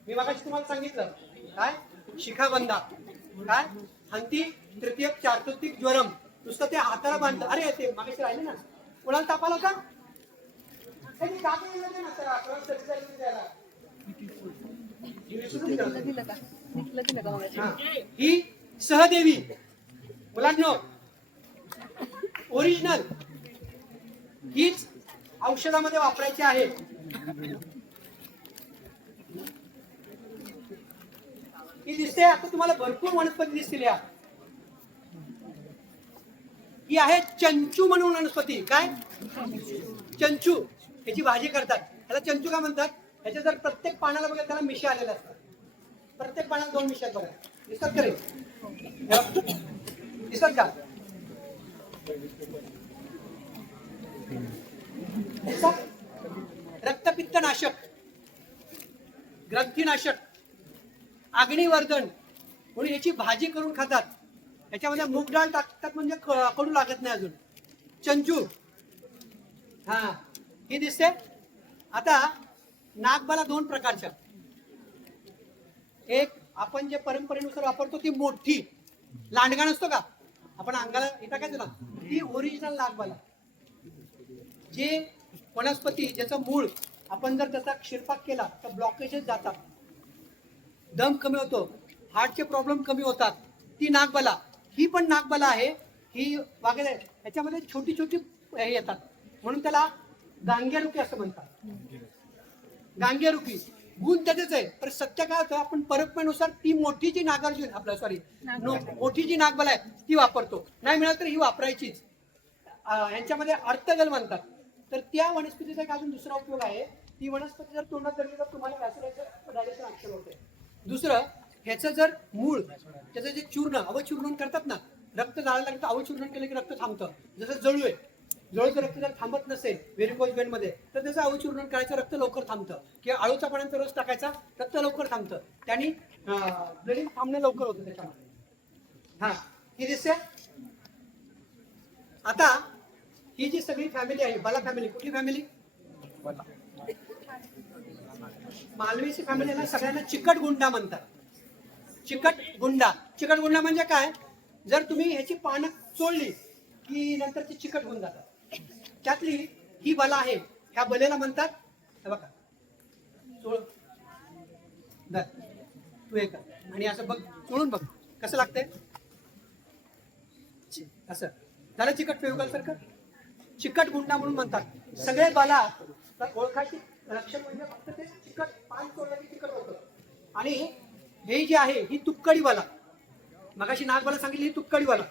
मी मागाशी तुम्हाला सांगितलं काय, शिखाबंधा काय, हंती तृतीय चातुर्थिक ज्वरम, नुसतं ते हाताला बांधलं. अरे ते मागाशी राहिले ना, कोणाला ताप आला होता? ही सहदेवी मुलांनो ओरिजिनल हीच औषधामध्ये वापरायची आहे. ही दिसते आता तुम्हाला भरपूर वनस्पती दिसतील. या ही आहे चंचू म्हणून वनस्पती. काय चंचू, याची भाजी करतात. याला चंचू का म्हणतात? याच्या जर प्रत्येक पानाला बघा त्याला मिशा आलेल्या असतात. प्रत्येक पानाला 2 मिशा बघा दिसतात का रे? दिसतात का? रक्तपित्तनाशक, ग्रंथीनाशक, अग्निवर्धन म्हणून याची भाजी करून खातात. याच्यामध्ये मूग डाळ टाकतात म्हणजे कडू लागत नाही अजून. चंचू हा ही दिसते. आता नागबाला 2 प्रकारच्या. एक आपण जे परंपरेनुसार वापरतो ती मोठी लांडगा नसतो का आपण अंगाला इथं काय ना, ती ओरिजिनल नागबाला. जे वनस्पती ज्याचं मूळ आपण जर त्याचा क्षीरपाक केला तर ब्लॉकेजेस जातात, दम कमी होतो, हार्टचे प्रॉब्लेम कमी होतात. ती नागबाला. ही पण नागबाला आहे. ही वगैरे ह्याच्यामध्ये छोटी छोटी हे येतात म्हणून त्याला गांग्यारुकी असं म्हणतात. गांग्यारुकी गुण त्याचेच आहे. पण सत्य काय होतं, आपण परंपरेनुसार ती मोठी जी नागार्जुन आपलं मोठी जी नागबाला आहे ती वापरतो. नाही मिळालं तर ही वापरायचीच. ह्यांच्यामध्ये अर्थगल म्हणतात. तर त्या वनस्पतीचा एक अजून दुसरा उपयोग आहे. ती वनस्पती जर तोंडात धरली तर तुम्हाला डायरेक्शन ऍक्शन होते. दुसरं, ह्याचं जर मूळ त्याचं जे चूर्ण अवचूर्णन करतात ना, रक्त जाळायला लागतं, अवचूर्णन केलं की रक्त थांबतं. जसं जळू आहे, जळूचं रक्त जर थांबत नसेल व्हेरिकोज वेन मध्ये तर त्याचं अवचूर्णन करायचं, रक्त लवकर थांबतं. किंवा आळूचा पाण्याचा रस टाकायचा, रक्त लवकर थांबतं. त्याने ब्लिडिंग थांबणं लवकर होतं त्याच्यामध्ये. हा ही दिसते. आता ही जी सगळी फॅमिली आहे, बाला फॅमिली. कुठली फॅमिली? मालवीची फॅमिली ना, सगळ्यांना चिकटगुंडा म्हणतात. चिकटगुंडा. चिकटगुंडा म्हणजे काय, जर तुम्ही ह्याची पानं चोळली की नंतर ती चिकट होऊन जातात. त्यातली ही बला आहे, ह्या बलेला म्हणतात. बघा चोळ धर तू एक आणि असं बघ, चोळून बघ कसं लागतंय. असं झालं चिकट फेविकॉल सारखं. चिकट गुंडा म्हणून म्हणतात. सगळे बाला ओळखायची लक्षण म्हणजे फक्त ते चिकट पान चोळलं की चिकट होतं. आणि हे जे आहे ही तुक्कडी बाला. मगाशी नागबाला सांगितली ही तुक्कडी बाला.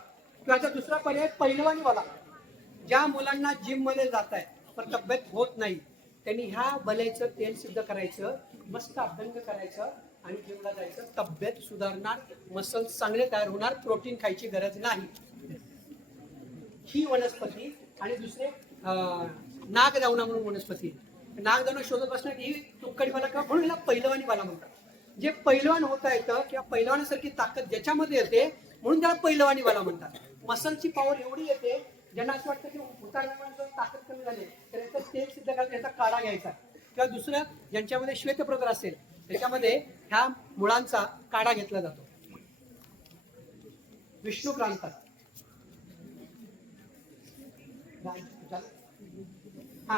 किंवा दुसरा पर्याय पैलवानी बाला. ज्या मुलांना जिम मध्ये जात आहे पण तब्येत होत नाही त्यांनी ह्या बल्याचं तेल सिद्ध करायचं, मस्त अभ्यंग करायचं आणि जिमला जायचं. तब्येत सुधारणार, मसल्स चांगले तयार होणार, प्रोटीन खायची गरज नाही. ही वनस्पती. आणि दुसरे नागदावना म्हणून वनस्पती. नागदावना शोधत बसणार ही तुक्कडी बाला किंवा म्हणून हिला पैलवानी बाला म्हणतात. जे पैलवान होता येतं किंवा पैलवानासारखी ताकद ज्याच्यामध्ये येते म्हणून त्याला पहिलवानीवाला म्हणतात. मसलची पॉवर एवढी येते, ज्यांना असं वाटतं की उतारल्यामुळे ताकद कमी झाली तर याचं तेल सिद्ध करायचं, याचा काढा घ्यायचा. किंवा दुसरं ज्यांच्यामध्ये श्वेतप्रदर असेल त्याच्यामध्ये ह्या मुळांचा काढा घेतला जातो. विष्णुक्रांत हा,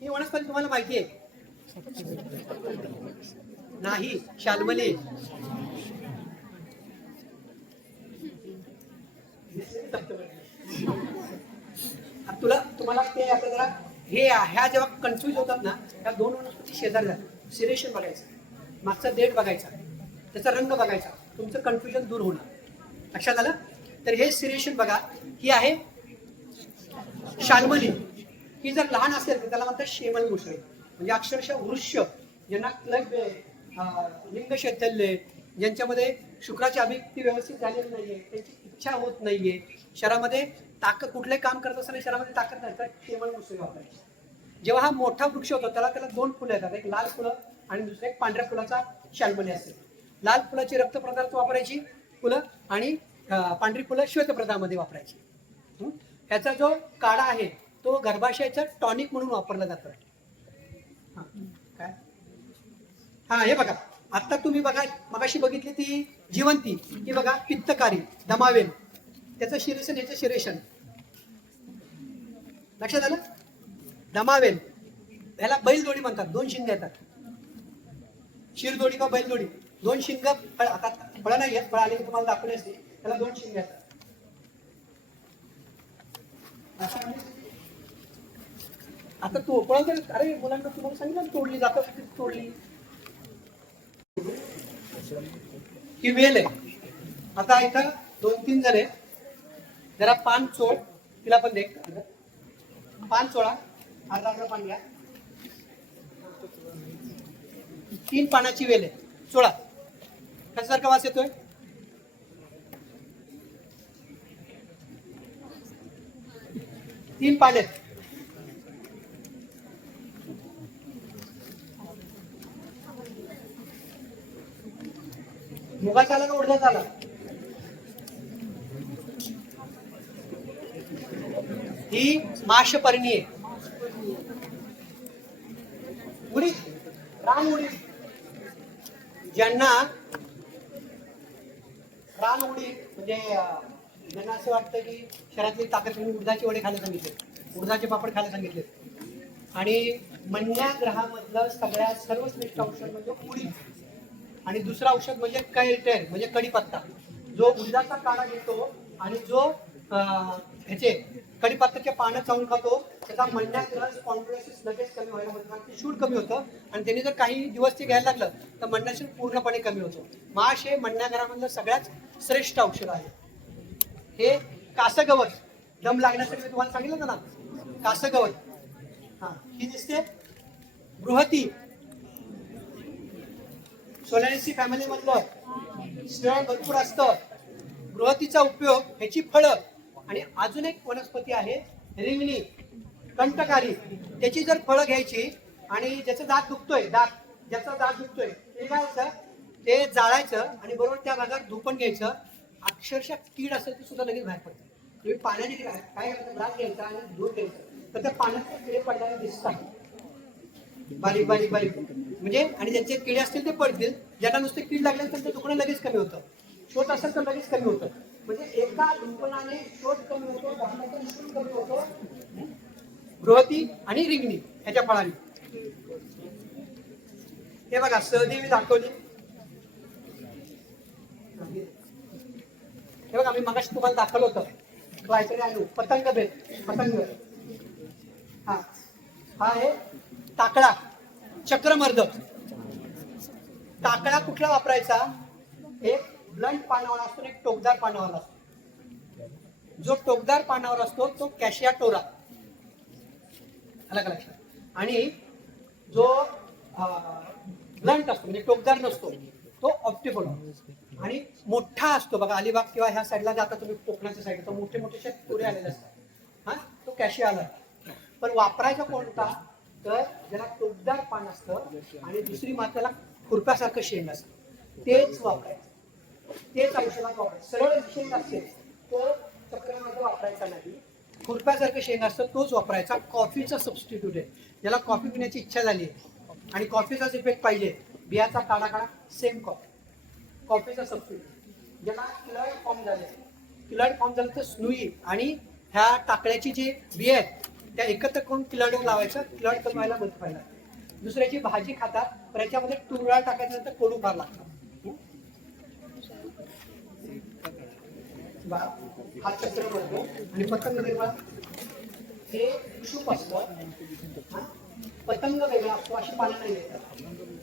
ही वनस्पती तुम्हाला माहिती आहे? नाही, शाल्मली. तुम्हाला ते आता जरा ह्या जेव्हा कन्फ्युज होतात ना, त्या दोन वनस्पती शेजारी जातात. सिरेशन बघायचं, मागचा देठ बघायचा, त्याचा रंग बघायचा, तुमचं कन्फ्युजन दूर होणार. लक्षात आलं? तर हे सिरेशन बघा, ही आहे शाल्मली. ही जर लहान असेल तर त्याला म्हणतात शेमल मुसळे, म्हणजे अक्षरशः वृक्ष. ज्यांना क्लब लिंग शैथल्य, ज्यांच्यामध्ये शुक्राची अभिव्यक्ती व्यवस्थित झालेली नाहीये, त्यांची इच्छा होत नाहीये, शरीरामध्ये ताकद, कुठले काम करत असताना शरीरामध्ये ताकद नाही, तर शेमल मुसळे वापरायची. जेव्हा हा मोठा वृक्ष होतो त्याला दोन फुलं येतात, एक लाल फुलं आणि दुसरं एक पांढऱ्या फुलाचा शाल्मली असते. लाल फुलाची रक्तप्रदार्थ वापरायची फुलं आणि पांढरी फुलं श्वेतप्रदामध्ये वापरायची. ह्याचा जो काढा आहे तो गर्भाशयाचा टॉनिक म्हणून वापरला जातो. काय हा, हे बघा, आता तुम्ही बघा मगाशी बघितली ती जिवंती, ही बघा पित्तकारी, दमावेल, त्याचं शिरेशन, याचं शिरेशन. लक्षात आलं? दमावेल ह्याला बैलजोडी म्हणतात, दोन शिंग येतात. शिरजोडी किंवा बैलजोडी, दोन शिंग. आता फळं नाही आहेत, फळं आले की तुम्हाला दाखवले असते, त्याला दोन शिंग येतात. आता तो पळत, अरे मुलांना तुम्हाला सांगितलं तोडली जातात, तोडली. ही वेल आहे. आता इथं 2-3 जण आहे, जरा पान चोळ, तिला पण देख, पान चोळा, अर्धा पान घ्या. 3 पानाची वेल आहे, चोळा. कशासारखा वास येतोय? तीन पाने. मुगाचा आला का उडदाचा आला? ही माशपर्णी आहे. उडीद, रान उडीद. ज्यांना रान उडीद म्हणजे ज्यांना असं वाटतं की शरीरातली ताकद, उडदाचे वडे खायला सांगितले, उडदाचे पापड खायला सांगितले. आणि मन्या ग्रहामधलं सगळ्यात सर्वश्रेष्ठ औषध म्हणजे उडीद. आणि दुसरं औषध म्हणजे कैटेर, म्हणजे कढीपत्ता. जो उडदाचा काढा घेतो आणि जो ह्याचे कढीपत्त्याचे पानं चावून खातो, त्याचा मन्या ग्रह स्पॉन्डिलोसिस लगेच कमी व्हायला होतं, शूट कमी होतं. आणि त्यांनी जर काही दिवस ते घ्यायला लागलं तर मन्याशूल पूर्णपणे कमी होतो. माश हे मन्या ग्रहामधलं सगळ्यात श्रेष्ठ औषध आहे. हे कासगवत, दम लागण्यासाठी मी तुम्हाला सांगितलं ना, कासगवत. हा, ही दिसते बृहती, सोलॅनेसी फॅमिली मधलं स्नेह भरपूर असतं. बृहतीचा उपयोग, ह्याची फळं. आणि अजून एक वनस्पती आहे रिंगणी, कंटकारी. त्याची जर फळं घ्यायची आणि ज्याचं दात दुखतोय, ज्याचा दात दुखतोय ते काय असतं, ते जाळायचं आणि बरोबर त्या भागात धुपण घ्यायचं. अक्षरशः कीड असेल ती सुद्धा लगेच बाहेर पडते. तुम्ही पाण्याने काय करायचं, ग्लास घ्यायचा आणि दूध घ्यायचं, तर त्या पाण्यात किडे पडल्याने दिसतात, बारीक बारीक बारीक. म्हणजे आणि ज्यांचे किडे असतील ते पडतील. ज्यांना नुसते कीड लागले त्यांचं दुखणं लगेच कमी होतं. शोध असेल तर लगेच कमी होतं. म्हणजे एका धुपणाने शोध कमी होतो, दाखण्याचा शोध कमी होतो. बृहती आणि रिंगणी ह्याच्या फळाने. हे बघा सहदेवी दाखवली. हे बघा मी मगाशी तुम्हाला दाखवलं होतं, काहीतरी आहे पतंग भेद, पतंग. हा हा आहे टाकळा, चक्रमर्द. टाकळा कुठला वापरायचा? एक ब्लंट पानावाला असतो, एक टोकदार पानावाला असतो. जो टोकदार पानावर असतो तो कॅशिया टोरा, अलग लक्षात. आणि जो ब्लंट असतो म्हणजे टोकदार नसतो तो ऑप्टिकोला. आणि मोठा असतो बघा, अलिबाग किंवा ह्या साईडला जाता तुम्ही कोकणाच्या साईडला, तर मोठे मोठे तुरे आलेले असतात. हा, तो कॅशिया आला. पण वापरायचा कोणता? तर ज्याला टोकदार पान असतं आणि दुसरी मात्राला खुरप्यासारखं शेंड असतं, तेच वापरायचं. तेच औषधात वापरायचं. सरळ शेंग असते तो चक्रमार्ग वापरायचा नाही. खुरप्यासारखं शेंग असतं तोच वापरायचा. कॉफीचा सबस्टिट्यूट आहे. ज्याला कॉफी पिण्याची इच्छा झाली आहे आणि कॉफीचाच इफेक्ट पाहिजे, बियाचा काढा काढा, सेम कॉफीचा सबस्टिट्यूट. ज्याला क्लड फॉर्म झाले, क्लड फॉर्म झालं तर स्नुई आणि ह्या टाकळ्याची जी बिया आहेत त्या एकत्र करून क्लड लावायचं. क्लड कमी व्हायला मदत व्हायला. दुसऱ्याची भाजी खातात तर याच्यामध्ये तुरळा टाकायचं, कडू फार लागतं. हा चक्र बनतो आणि पतंग निर्माण हे शुभ असतं. पतंग वेगळा असतो, अशी पानं नाही येतात.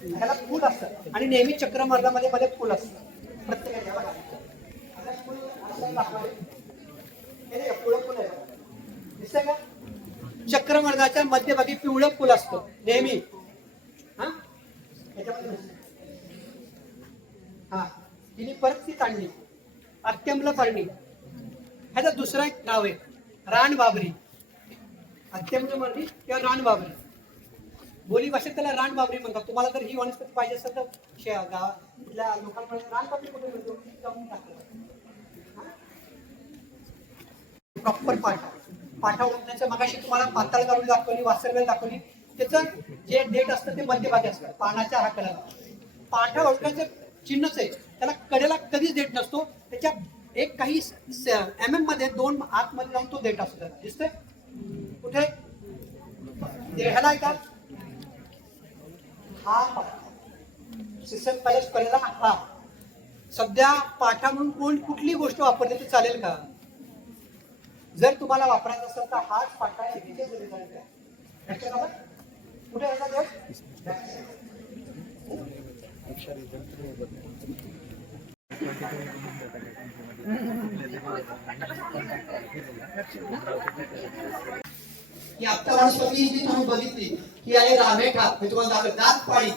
ह्याला फूल असतं आणि नेहमी चक्रमार्गामध्ये मध्ये फूल असतं प्रत्येकाच्या. दिसतंय का? चक्रमार्गाच्या मध्यभागी पिवळं फुल असतं नेहमी. हा तिने परत ती काढली अत्यंबल पर्णी. ह्याचा दुसरा एक नाव आहे रानबाबरी. अत्यंबल पर्णी किंवा रानबाबरी, बोली भाषेत त्याला रानबाबरी म्हणतात. तुम्हाला जर ही वनस्पती पाहिजे असेल तर कुठल्या लोकांपर्यंत रानबाबरी कुठे मिळतो जाऊन टाकलं. प्रॉपर पाठा उठण्याचं मगाशी तुम्हाला पातळ काढून दाखवली, वासरवेल दाखवली. त्याचं जे डेट असतं ते मध्यभागी असतं पानाच्या हाकला. पाठा ओळखायचं चिन्हच आहे, त्याला कडेला कधीच देठ नसतो. त्याच्या एक काही MM मध्ये 2 आतमध्ये जाऊन तो देठ असतो. दिसतंय कुठे? ह्याला आहे का? हा सिस्टम पॅलेस पहिला हा. सध्या पाठा म्हणून कोण कुठली गोष्ट वापरते ते चालेल का? जर तुम्हाला वापरायचा असेल तर हाच पाठा कुठे ही आता वनस्पती जी तुम्ही बघितली ही आहे रामेठा. मी तुम्हाला दाखवतो दात पाळी.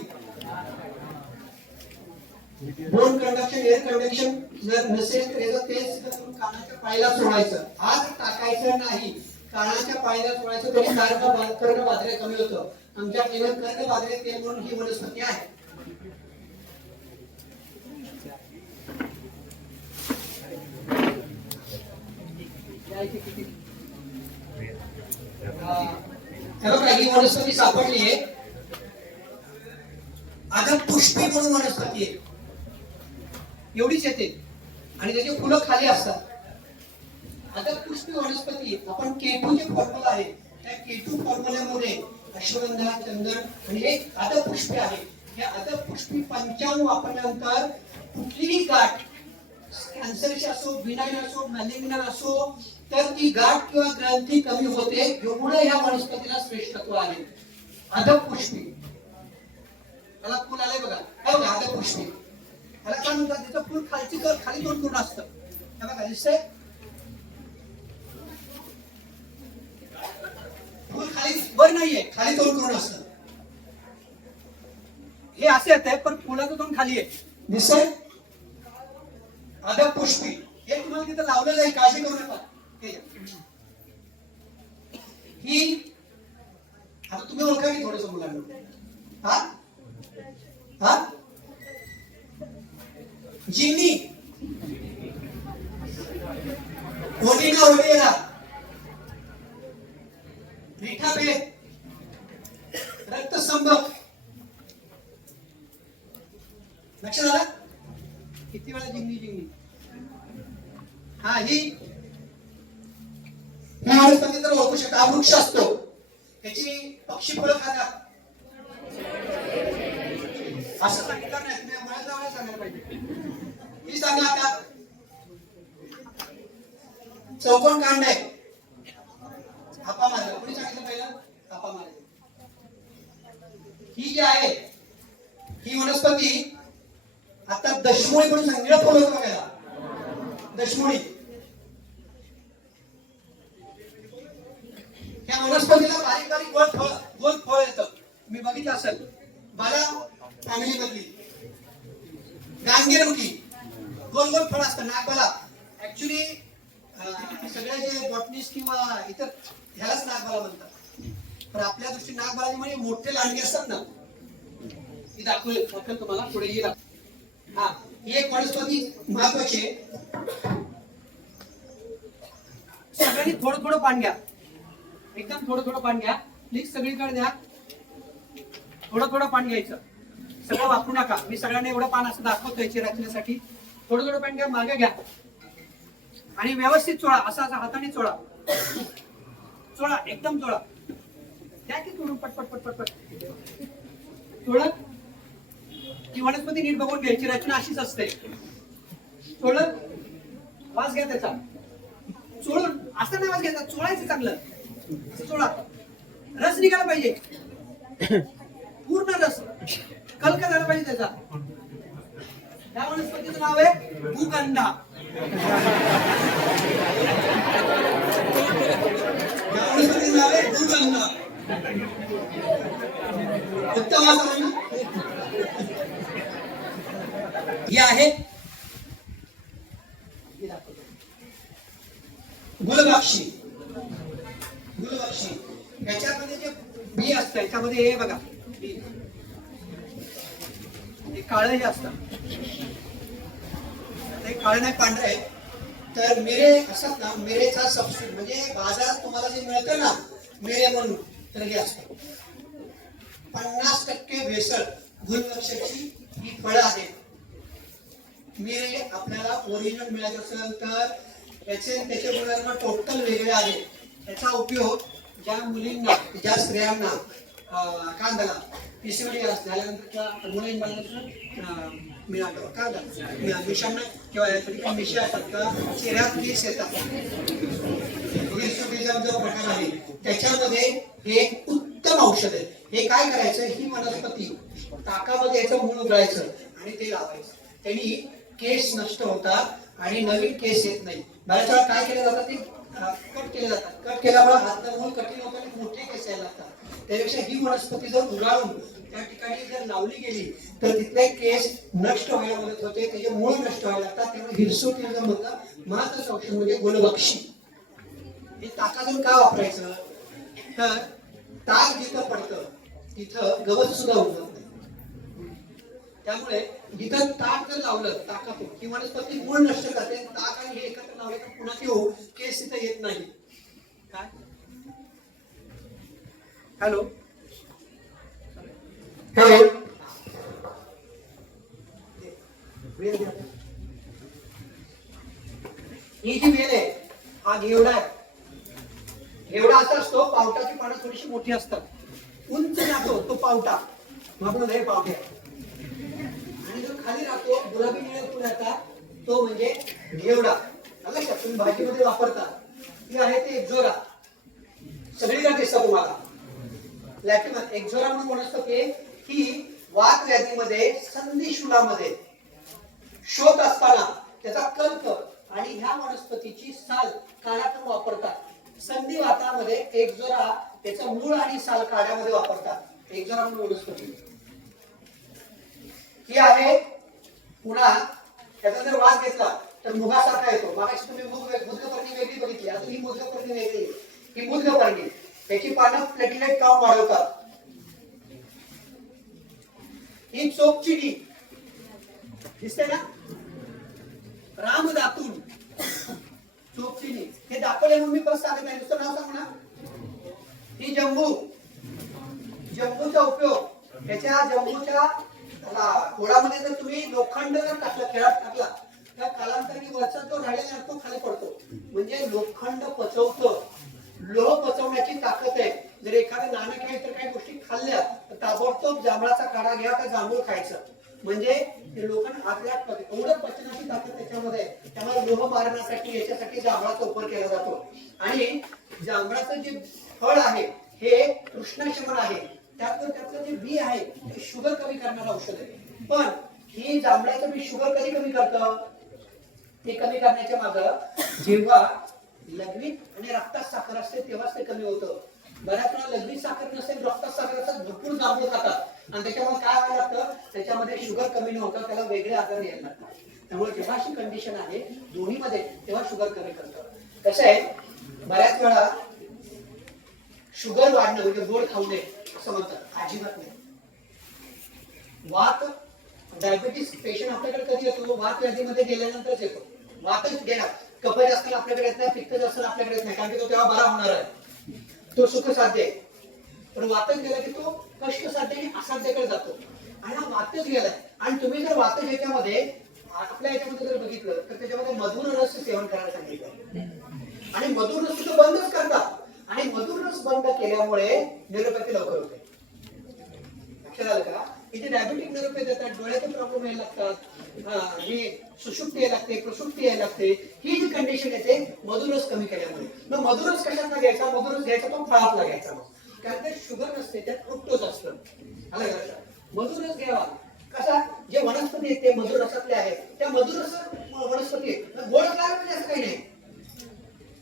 बोन कंडक्शन, एअर कंडक्शन जर नसेल तर याचं तेच कानाच्या पाळीला सोडायचं. आज टाकायचं नाही, कानाच्या पाळीला सोडायचं. तरी कर्णबाधरे कमी होतं. आमच्या केवळ कर्णबाधरे तेल म्हणून ही वनस्पती आहे. ही वनस्पती सापडली आहे. आता पुष्पी म्हणून वनस्पती आहे, एवढीच येते आणि त्याची फुलं खाली असतात. आता पुष्पी वनस्पती आपण केटू जे फॉर्म्युला आहे त्या केटू फॉर्म्युल्यामध्ये अश्वगंधा, चंदन आणि हे अदपुष्पी आहे. हे अदपुष्पी 95 वापरल्यानंतर कुठलीही गाठ, कॅन्सरची असो, बिनाईन असो, मॅलिग्नंट असो, तर ती गाठ किंवा ग्रंथी कमी होते. एवढं ह्या वनस्पतीला श्रेष्ठत्व आहे. अदपुष्पी त्याला फुल आलंय बघा, हे बघा अदपुष्पी. त्याला काय म्हणतात? त्याचं फुल खाली दोन पूर्ण असतं. हे बघा दिसतंय, फुल खाली वर नाहीये, खाली दोन पूर्ण असतं. हे असे येते पण फुलाचं दोन खाली आहे. दिसतंय अदपुष्पी. हे तुम्हाला तिथं लावलं जाईल, काळजी करू नका. ही आता तुम्ही ओळखा की थोडंसं मुलांना. हा हा जिन्नी, ओलिना ओलिना, रिठाबे, रक्तसंबक. लक्षात आलं? किती वेळा जिन्नी जिन्नी. हा ही वनस्पती तर ओळखू शकता. हा वृक्ष असतो, त्याची पक्षी फळं खातात. असं सांगितलं नाही, तुम्ही मला जावं सांगायला पाहिजे. ही सांगा आता. चौकोन कांड आहे, थापा मारायला. कोणी सांगितलं पहिला? थापा मारायला. ही जी आहे ही वनस्पती आता दशमुळी म्हणून सांगितलं. फळ होतं बघायला, दशमुळी. या वनस्पतीला बारीक बारीक गोल फळ येतं. मी बघितलं असेल बाला फॅमिली मधली गांगेरमुखी गोल गोल फळ असतं. नागबाला ऍक्च्युली सगळे जे बॉटनिस्ट किंवा इतर ह्यालाच नागबाला म्हणतात, पण आपल्या दृष्टीने नागबाला म्हणजे मोठे लांडगे असतात ना. ही दाखवेल तुम्हाला पुढे. ही हा, ही एक वनस्पती महत्वाची आहे. सगळ्यांनी थोडं थोडं पान घ्या, एकदम थोडं थोडं पान घ्या प्लीज, सगळीकडे द्या. थोडं थोडं पान घ्यायचं, सगळं वापरू नका. मी सगळ्यांना एवढं पान असं दाखवतोय चिराचण्यासाठी. थोडं थोडं पान घ्या, मागे घ्या आणि व्यवस्थित चोळा. असं असं हाताने चोळा, चोळा, एकदम चोळा. द्या की तोडून पटपट पटपट पट. चोळत ही वनस्पती नीट बघून घ्यायची, रचना अशीच असते. चोळत वास घ्या त्याचा, चोळून असं नाही वास घ्यायचा, चोळायचं चांगलं. असं चोळा, रस निघाला पाहिजे, पूर्ण रस कलका झाला पाहिजे त्याचा. त्या वनस्पतीचं नाव आहे भूगंधा. या वनस्पतीचं नाव आहे भूगंधा. उत्तम वास ही आहे गुलबक्षी. गुलबक्षी याच्यामध्ये जे बी असतं याच्यामध्ये हे बघा, बी हे काळं हे असतं, ते काळं नाही पांढरं आहे. तर मिरे असतात ना, मिरेचा सबस्टिट्यूट म्हणजे बाजारात तुम्हाला जे मिळतं ना मिरे म्हणून, तर हे असतं. 50% भेसळ गुलबक्षाची ही फळं आहेत. मिरे आपल्याला ओरिजिनल मिळायचं असेल तर त्याचे गुणधर्म टोटल वेगळे आहेत. त्याचा उपयोग ज्या मुलींना, ज्या स्त्रियांना काय झाला पिसिओडी झाल्यानंतर मुलींना मिशांना किंवा यासाठी मिशी असतात का, चेहऱ्यात केस येतात, जो प्रकार आहे त्याच्यामध्ये हे एक उत्तम औषध आहे. हे काय करायचं, ही वनस्पती ताकामध्ये याचं मूळ उघडायचं आणि ते लावायचं. त्यांनी केस नष्ट होतात आणि नवीन केस येत नाही. बऱ्याच वेळा काय केलं जातं, ते कट केले जातात. कट केल्यामुळे हात मूळ कठीण होतं आणि मोठे केस यायला लागतात. त्यापेक्षा ही वनस्पती जर उगाळून त्या ठिकाणी जर लावली गेली तर तिथले केस नष्ट व्हायला मदत होते, त्याचे मूळ नष्ट व्हायला लागतात. त्यामुळे हिरसोटीचं महत्वाचं औषध म्हणजे गुलबक्षी. हे ताकातून का वापरायचं, तर ताक जिथं पडतं तिथं गवत सुद्धा उगवत नाही. त्यामुळे जिथं ताक जर लावलं, ताकातून ही वनस्पती मूळ नष्ट करते. ताक आणि हे एकत्र लावले तर पुन्हा ते केस तिथं येत नाही. काय हॅलो हॅलो, ही जी वेल आहे हा घेवडा आहे. घेवडा असा असतो, पावटाची पानं थोडीशी मोठी असतात, उंच जातो तो पावटा, म्हणून हे पावटे. आणि जो खाली राहतो गुलाबी निळे फुल येतात तो म्हणजे घेवडा. लक्षात, तुम्ही भाजीमध्ये वापरता ती आहे ते एक्झोरा. सगळीकडे दिसतं तुम्हाला. लॅटिन एक्झोरा म्हणून वनस्पती ही वात व्याधीमध्ये संधिशूलामध्ये शोध असताना त्याचा कंक आणि ह्या वनस्पतीची साल काढ्यातून वापरतात. संधिवातामध्ये एक्झोरा त्याचं मूळ आणि साल काढ्यामध्ये वापरतात. एक्झोरा म्हणून वनस्पती ही आहे. पुन्हा त्याचा जर वास घेतला तर मुगासारखा येतो. मागाशी तुम्ही मुदगपर्णी वेगळी बघितली, आता ही मुदगपर्णी वेगळी. ही मुदगपर्णी, त्याची पानं प्लेटलेट काउंट वाढवतात. ही चोपचिडी दिसते ना, रामदातून चोपचिडी. हे दाखवले म्हणून मी परत सांगत नाही, नुसतं नाव सांगू ना. ही जंबू, जंबूचा उपयोग त्याच्या जंबूच्या खोडामध्ये जर तुम्ही लोखंड जर टाकलं, खेळात टाकला तर कालांतराने वरचा तो राहिलेला तो खाली पडतो. म्हणजे लोखंड पचवतं, लोह पचवण्याची ताकद आहे. जर एखादं नाणं किंवा इतर काही गोष्टी खाल्ल्या तर ताबडतोब जांभळाचा काढा घ्या का जांभूळ खायचं, म्हणजे ते लोखंड आतल्यात एवढं पचनाची ताकद त्याच्यामध्ये आहे. त्यामुळे लोह मारण्यासाठी याच्यासाठी जांभळाचा उपयोग केला जातो. आणि जांभळाचं जे फळ आहे हे कृष्णशमन आहे. त्यातलं जे बी आहे ते शुगर कमी करणारं औषध आहे. पण ही जांभळाचं बी शुगर कधी कमी करतं, ते कमी करण्याच्या मागं जेव्हा लघवीत आणि रक्तात साखर असते तेव्हाच ते कमी होतं. बऱ्याच वेळा लघवीत साखर नसते, रक्तात साखर असतात, भरपूर जांभूळ खातात आणि त्याच्यामुळे काय व्हायला लागतं, त्याच्यामध्ये शुगर कमी न होतं त्याला वेगळे आजार यायला लागतात. त्यामुळे जेव्हा अशी कंडिशन आहे दोन्हीमध्ये तेव्हा शुगर कमी करतं. कसं आहे, बऱ्याच वेळा शुगर वाढणं म्हणजे गोड खाऊ नये असं म्हणतात, अजिबात नाही. वात डायबिटीस पेशंट आपल्याकडे कधी येतो? वात व्याधीमध्ये गेल्यानंतरच येतो. वातच गेला, कफ जास्त आपल्याकडे येत नाही, पित्त जास्त आपल्याकडे येत नाही, कारण की तो तेव्हा बरा होणार आहे, तो सुख साध्य आहे. पण वातच गेला की तो कष्ट साध्य आणि असाध्याकडे जातो. आणि हा वातच गेलाय. आणि तुम्ही जर वात याच्यामध्ये आपल्या याच्यामध्ये जर बघितलं तर त्याच्यामध्ये मधुर रस सेवन करायला सांगितलं आणि मधुर रस सुद्धा बंदच करतात. आणि मधुर रस बंद केल्यामुळे न्यूरोपॅथी लवकर होते. लक्षात आलं का? इथे डायबेटिक न्यूरोपॅथी येतात, डोळ्याचे प्रॉब्लेम यायला लागतात, ही सुषुप्ती यायला लागते, प्रसुप्ती यायला लागते. ही जी कंडिशन येते मधुर रस कमी केल्यामुळे. मग मधुर रस कशातला घ्यायचा? मधुर रस घ्यायचा तो फळातला घ्यायचा. कारण ते शुगर नसते, त्यात फ्रुक्टोज असतं. आलं का? मधुर रस घ्यावा. कसा? जे वनस्पती आहेत ते मधुर रसातले आहेत, त्या मधुर रस वनस्पती गोड काय म्हणजे असं काही नाही.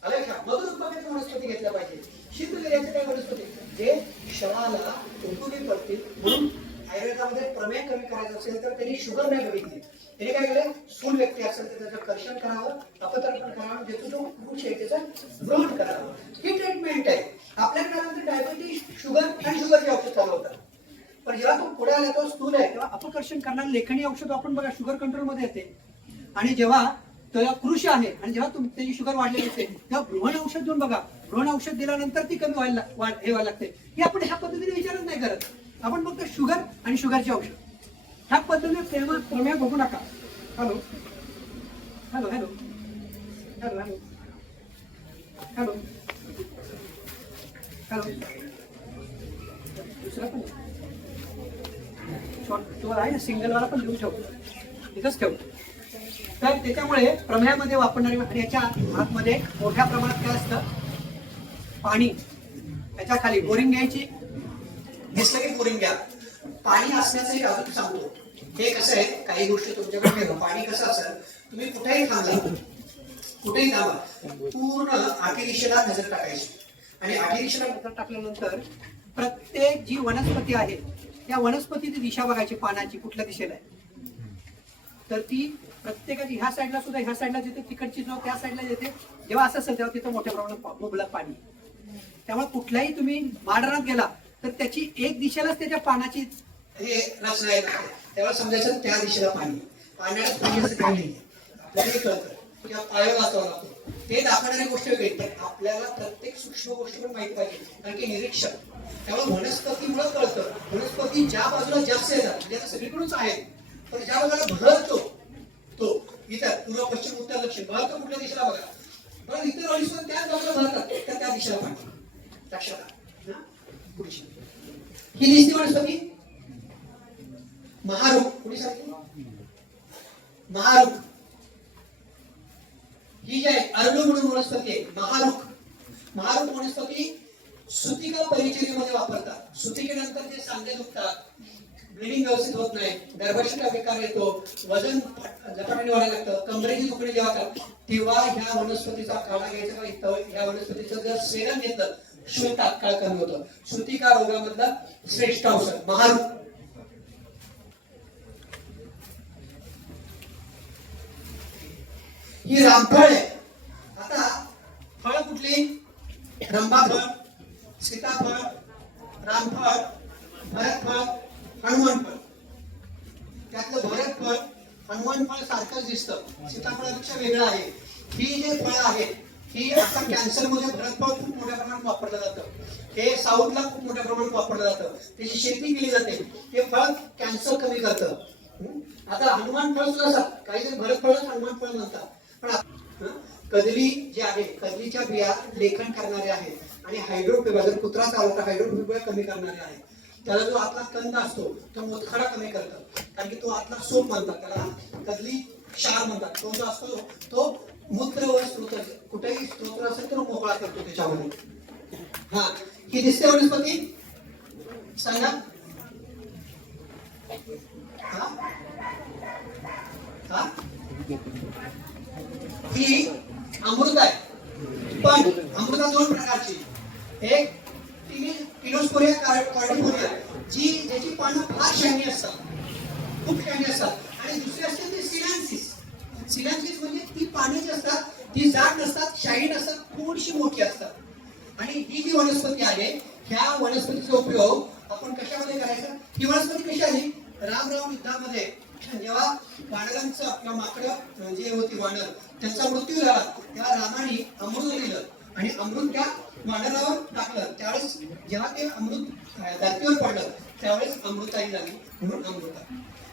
आलं का? मधुर उत्पादनाच्या वनस्पती घेतल्या पाहिजे. शीतगिऱ्याचे काही वनस्पती जे शरीराला उपयोगी पडतील. म्हणून आयुर्वेदामध्ये प्रमेय कमी करायचं असेल तर त्यांनी शुगर नाही बघितली. त्यांनी काय केलं? स्थूल व्यक्ती असेल तर त्याचं कर्षण करावं, अपतर्पण करावं, ज्याचं जो वृक्ष आहे त्याचं ग्रहण करावं. ही ट्रीटमेंट आहे. आपल्याकडे डायबिटीज, शुगर आणि शुगरचे औषध चालू होतात. पण जेव्हा तो पुढे आला, तो स्थूल आहे, तेव्हा अपकर्षण करणारे लेखनी औषध आपण बघा शुगर कंट्रोल मध्ये येते. आणि जेव्हा त्याला कृष आहे आणि जेव्हा त्याची शुगर वाढलेली असते तेव्हा भ्रूण औषध देऊन बघा. भ्रूण औषध दिल्यानंतर ती कमी व्हायला लागते. हे आपण ह्या पद्धतीने विचारच नाही करत. आपण फक्त शुगर आणि शुगरचे औषध ह्या पद्धतीने प्रमेय बघू नका. Hello hello hello hello hello hello hello दुसरा पण तुम्हाला आहे ना, सिंगलवाला पण देऊ शकतो, इथंच ठेवतो. तर त्याच्यामुळे प्रमेयामध्ये वापरणारी आणि याच्या आतमध्ये मोठ्या प्रमाणात काय असतं? पाणी. त्याच्या खाली बोरिंग घ्यायची, घेतलं की बोरिंग घ्या. पाणी असण्याचं एक अजून सांगतो. हे कसं आहे, काही गोष्टी तुमच्याकडे ठेवा. पाणी कसं असेल, तुम्ही कुठेही थांबा, पूर्ण आठी दिशेला नजर टाकायची. आणि आठी दिशेला नजर टाकल्यानंतर प्रत्येक जी वनस्पती आहे त्या वनस्पतीची दिशा बघायची, पानाची कुठल्या दिशेला आहे. तर ती प्रत्येकाची ह्या साईडला सुद्धा, ह्या साईडला येते, तिकडची जो त्या साईडला येते. जेव्हा असं असेल तेव्हा तिथं मोठ्या प्रमाणात मुबलक पाणी. त्यामुळे कुठल्याही तुम्ही माळरानात गेला तर त्याची एक दिशेलाच त्याच्या पानाची हे रचना आहे, तेव्हा समजायचं त्या दिशेला पाणी. पाण्यात पाणी असं काही नाही. आपल्याला कळतं किंवा पाया वाचवावा लागतो. ते दाखवणारी गोष्ट वेगळी. आपल्याला प्रत्येक सूक्ष्म गोष्ट पण माहिती पाहिजे, कारण की निरीक्षण. त्यामुळे वनस्पतीमुळे कळतं. वनस्पती ज्या बाजूला जास्त येतात म्हणजे आता सगळीकडूनच आहेत, पण ज्या बाजूला भरतो तो इथं पूर्व, पश्चिम, उत्तर, दक्षिण भरतो कुठल्या दिशेला बघा. पण इतर वनस्पती त्याच बाजूला भरतात, त्या दिशेला पाणी. लक्षात आलं? पुढची ही दिसती वनस्पती महारूप. कुणी सांगितलं? महारूप. ही जी आहे अर्लो म्हणून वनस्पती आहे, महारूप वनस्पती सुतिका परिचर्येमध्ये वापरतात. सुतिकेनंतर जे सांधे दुखतात, ब्लिडिंग व्यवस्थित होत नाही, गर्भाशयाला विकार येतो, वजन झपाट्याने वाढायला लागतं, कमरेची दुखणी जेव्हा होतात, तेव्हा ह्या वनस्पतीचा काढा घ्यायचा का इथं ह्या वनस्पतीचं जर सेवन घेतलं शूल तात्काळ कमी होतं. सुतिका रोगामधला श्रेष्ठ औषध महारूप. ही रामफळ आहे. आता फळ कुठली? रंभाफळ, सीताफळ, रामफळ, भरतफळ, हनुमान फळ. त्यातलं भरतफळ हनुमान फळ सारखंच दिसतं, सीताफळापेक्षा वेगळं आहे. ही जे फळ आहेत ही आता कॅन्सर मध्ये भरतफळ खूप मोठ्या प्रमाणात वापरलं जातं. हे साऊथला खूप मोठ्या प्रमाणात वापरलं जातं, त्याची शेती केली जाते. हे फळ कॅन्सर कमी करतं. आता हनुमान फळ सुद्धा काही जण भरतफळच हनुमान फळ म्हणतात. पण कदली जे आहे, कदलीच्या बिया लेखन करणारे आहेत आणि हायड्रोफिबा, जर कुत्रा चालवता हायड्रोफिबा कमी करणारे आहेत. त्याला जो आतला कंद असतो तो मुतखडा कमी करतो, कारण की तो आतला सोप म्हणतात, त्याला कदली क्षार म्हणतात. तो जो असतो तो मूत्र व स्त्रोत्र, कुठेही स्त्रोत्र असेल तर मोकळा करतो त्याच्यामध्ये. हा, ही दिसते वनस्पती सांगा. ही अमृत आहे. पण अमृता दोन प्रकारची. एक टिनोस्पोरिया कार्डिफोलिया, ज्याची पानं फार शहाणी असतात, खूप शहाणी असतात. आणि दुसरी असते ती सिनान्सिस. सिनान्सिस म्हणजे ती पानं जी असतात ती जाड नसतात, शाही नसतात, थोडीशी मोठी असतात. आणि ही जी वनस्पती आहे, ह्या वनस्पतीचा उपयोग आपण कशामध्ये करायचा? ही वनस्पती कशी आली? राम युद्धामध्ये जेव्हा वानरांचं किंवा माकडं जे होती वानर त्यांचा मृत्यू झाला तेव्हा रामाने अमृत दिलं आणि अमृत त्या वानरावर टाकलं. त्यावेळेस जेव्हा ते अमृत धरतीवर पडलं त्यावेळेस अमृताई झाली म्हणून अमृता.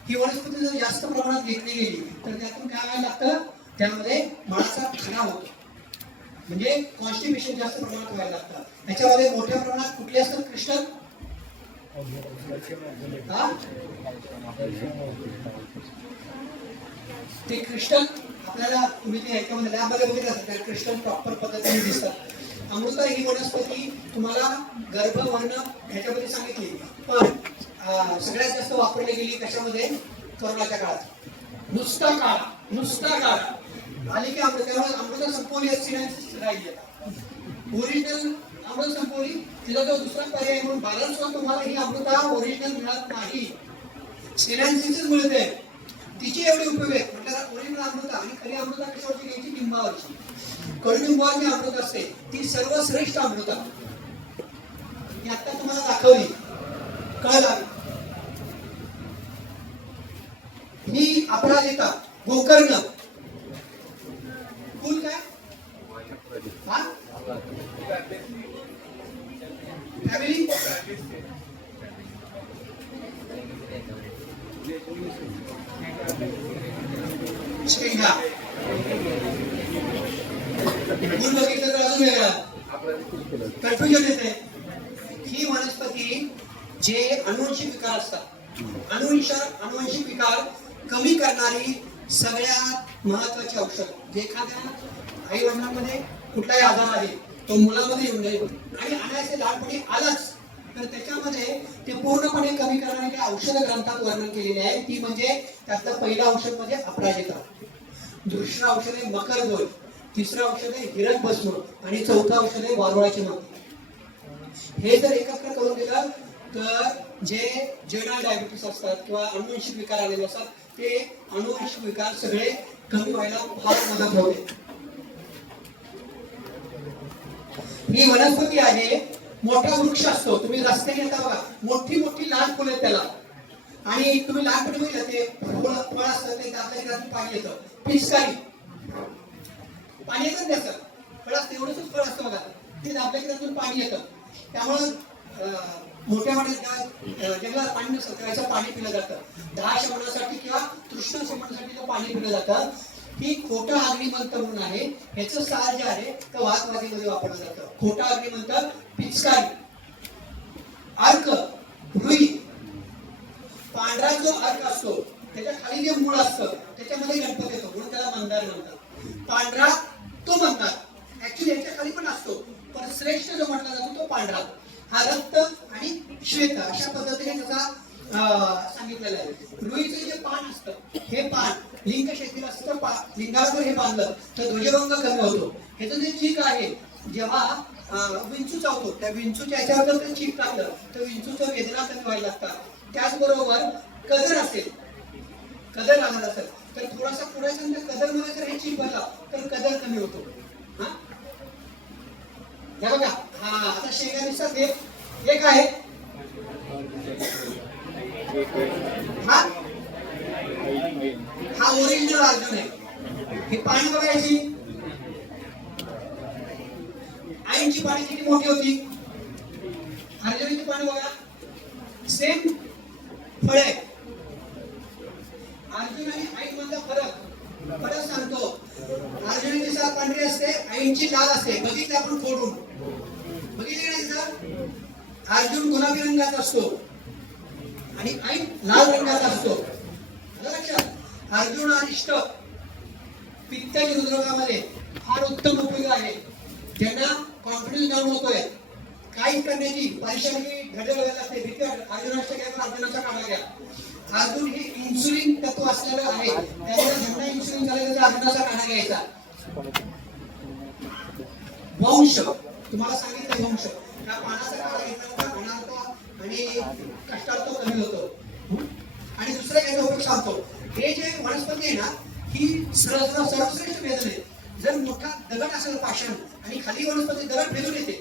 ही वनस्पती जर जास्त प्रमाणात घेतली गेली तर त्यातून काय व्हायला लागतं, त्यामध्ये मळाचा खरा होतो, म्हणजे कॉन्स्टिपेशन जास्त प्रमाणात व्हायला लागतं. त्याच्यामध्ये मोठ्या प्रमाणात कुठले असतात क्रिस्टल, ते क्रिस्टल आपल्याला तुम्ही ते ह्याच्यामध्ये लॅबमध्ये बघितलं असेल, क्रिस्टल प्रॉपर पद्धतीने दिसतात. अमृता ही वनस्पती तुम्हाला गर्भवर्ण ह्याच्यामध्ये सांगितली, पण सगळ्यात जास्त वापरली गेली कशामध्ये, कोरोनाच्या काळात. नुसता काळा आली की अमृता संपवली राहिली. ओरिजिनल अमृत संपवली, तिला तो दुसरा पर्याय म्हणून बाजारात सुद्धा तुम्हाला ही अमृता ओरिजिनल मिळत नाही, सिनान्सिसच मिळते. तिचे एवढे उपयोग आहेत म्हटलं. ओरिजिनल अमृता आणि खरी अमृता कशावरची घ्यायची, लिंबावरची. कडुलिंबावरची अमृत असते ती सर्वश्रेष्ठ अमृता. ही आता तुम्हाला दाखवली, कळलं. ही अपराजिता, गोकर्ण, फुल काय फॅमिली, शेंगा, फुल बघितलं तर अजून वेगळा कन्फ्युजन येते. ही वनस्पती जे अनुवंशिक विकार असतात, अनुवंशिक विकार कमी करणारी सगळ्यात महत्वाची औषध. जे एखाद्या आई वडिलांमध्ये कुठलाही आजार आहे तो मुलामध्ये येऊ नये आणि आणायचे लहानपणी आलाच तर त्याच्यामध्ये ते पूर्णपणे कमी करणारे काही औषध ग्रंथात वर्णन केलेले आहे. ती म्हणजे त्यातलं पहिलं औषध म्हणजे अपराजिता, दुसरं औषध आहे मकरदोष, तिसरं औषध आहे हिरकभस्म आणि चौथं औषध आहे वारुळाची माती. हे जर एकत्र करून दिलं तर जे जेनरल डायबिटीस असतात किंवा अनुवंशिक विकार आलेले असतात ते अनुवंशिक विकार सगळे कमी व्हायला फार मदत होते. ही वनस्पती आहे, मोठा वृक्ष असतो. तुम्ही रस्त्याने येता बघा, मोठी मोठी लाल फुलं त्याला, आणि तुम्ही लहानपणी बघितलं ते फळ असतं ते त्यातल्या पाणी येतं, पिचकारी पाणी येतं त्याचं फळ असतं, एवढंच फळ असतं बघा, ते दाबल्यातून पाणी येतं. त्यामुळं मोठ्या पाण्यात जंगलात पाणी नसतं त्याचं पाणी पिलं जातं. दहा शमनासाठी किंवा तृष्णा शमनासाठी पाणी पिलं जातं. ही खोटा अग्निमंत्र म्हणून आहे, ह्याचं सार जे आहे ते वाघवादीमध्ये वापरलं जातं. खोटा अग्निमंत्र, पिचकारी, अर्क, रुई, पांढरा जो अर्क असतो त्याच्या खाली जे मूळ असतं त्याच्यामध्ये गणपती येतो म्हणून त्याला मंदार म्हणतात. पांढरा तो म्हणतात, ऍक्च्युली याच्या खाली पण असतो पण श्रेष्ठ जो म्हटला जातो तो पांढरा. हा रक्त आणि श्वेत अशा पद्धतीने त्याचा सांगितलेलं आहे. रुईचं जे पान असतं हे पान लिंग शेतीला असतं, लिंगाला जर हे बांधलं तर ध्वजभंग कमी होतो. ह्याचं जे चीक आहे जेव्हा विंचू चावतो त्या विंचूच्या ह्याच्यावर जर चीक टाकलं तर विंचूचं वेदना कमी व्हायला लागतात. त्याचबरोबर कदर असेल, कदर लागणार असेल तर थोडासा पुढे कदर मध्ये जर हे चीक भरला तर कदर कमी होतो. हा बघा, हा आता शेंगा दिसतात, हे काय आहे, हा ओरिजिनल अर्जुन आहे. ही पाणी बघायची, आईची पाणी किती मोठी होती, अर्जुनाची पाणी बघा, सेम फळ आहे. अर्जुन आणि आई मधला फरक सांगतो. अर्जुनाची साल पांढरी असते, आईची लाल असते. बघितलं आपण फोडून, बघितले नाही सर, अर्जुन गुलाबी रंगाचा असतो आणि आई लाल रंगाचा असतो. लक्षात, अर्जुन अरिष्ट पित्ताच्या हृदरोगामध्ये फार उत्तम उपयोग आहे. ज्यांना कॉन्फिडन्स डाऊन होतोय, काही करण्याची परीक्षा घडल व्हायला लागते, भीती अर्जुनाच्या घ्या, अर्जुनाचा काढा घ्या. अर्जुन हे इन्सुलिन तत्व असलेलं आहे, त्यामुळे ज्यांना इन्सुलिन झालं तर अर्जुनाचा काढा घ्यायचा. वंश तुम्हाला सांगितलं, वंश त्या पानाचा काढा घेतला आणि कष्टार्थ कमी होतो. आणि दुसरं काय उपयोग सांगतो, हे जे वनस्पती आहे ना ही सर्वश्रेष्ठ वेदन आहे. जर मोठा दगड असेल पाषाण आणि खाली वनस्पती दगड फेकून येते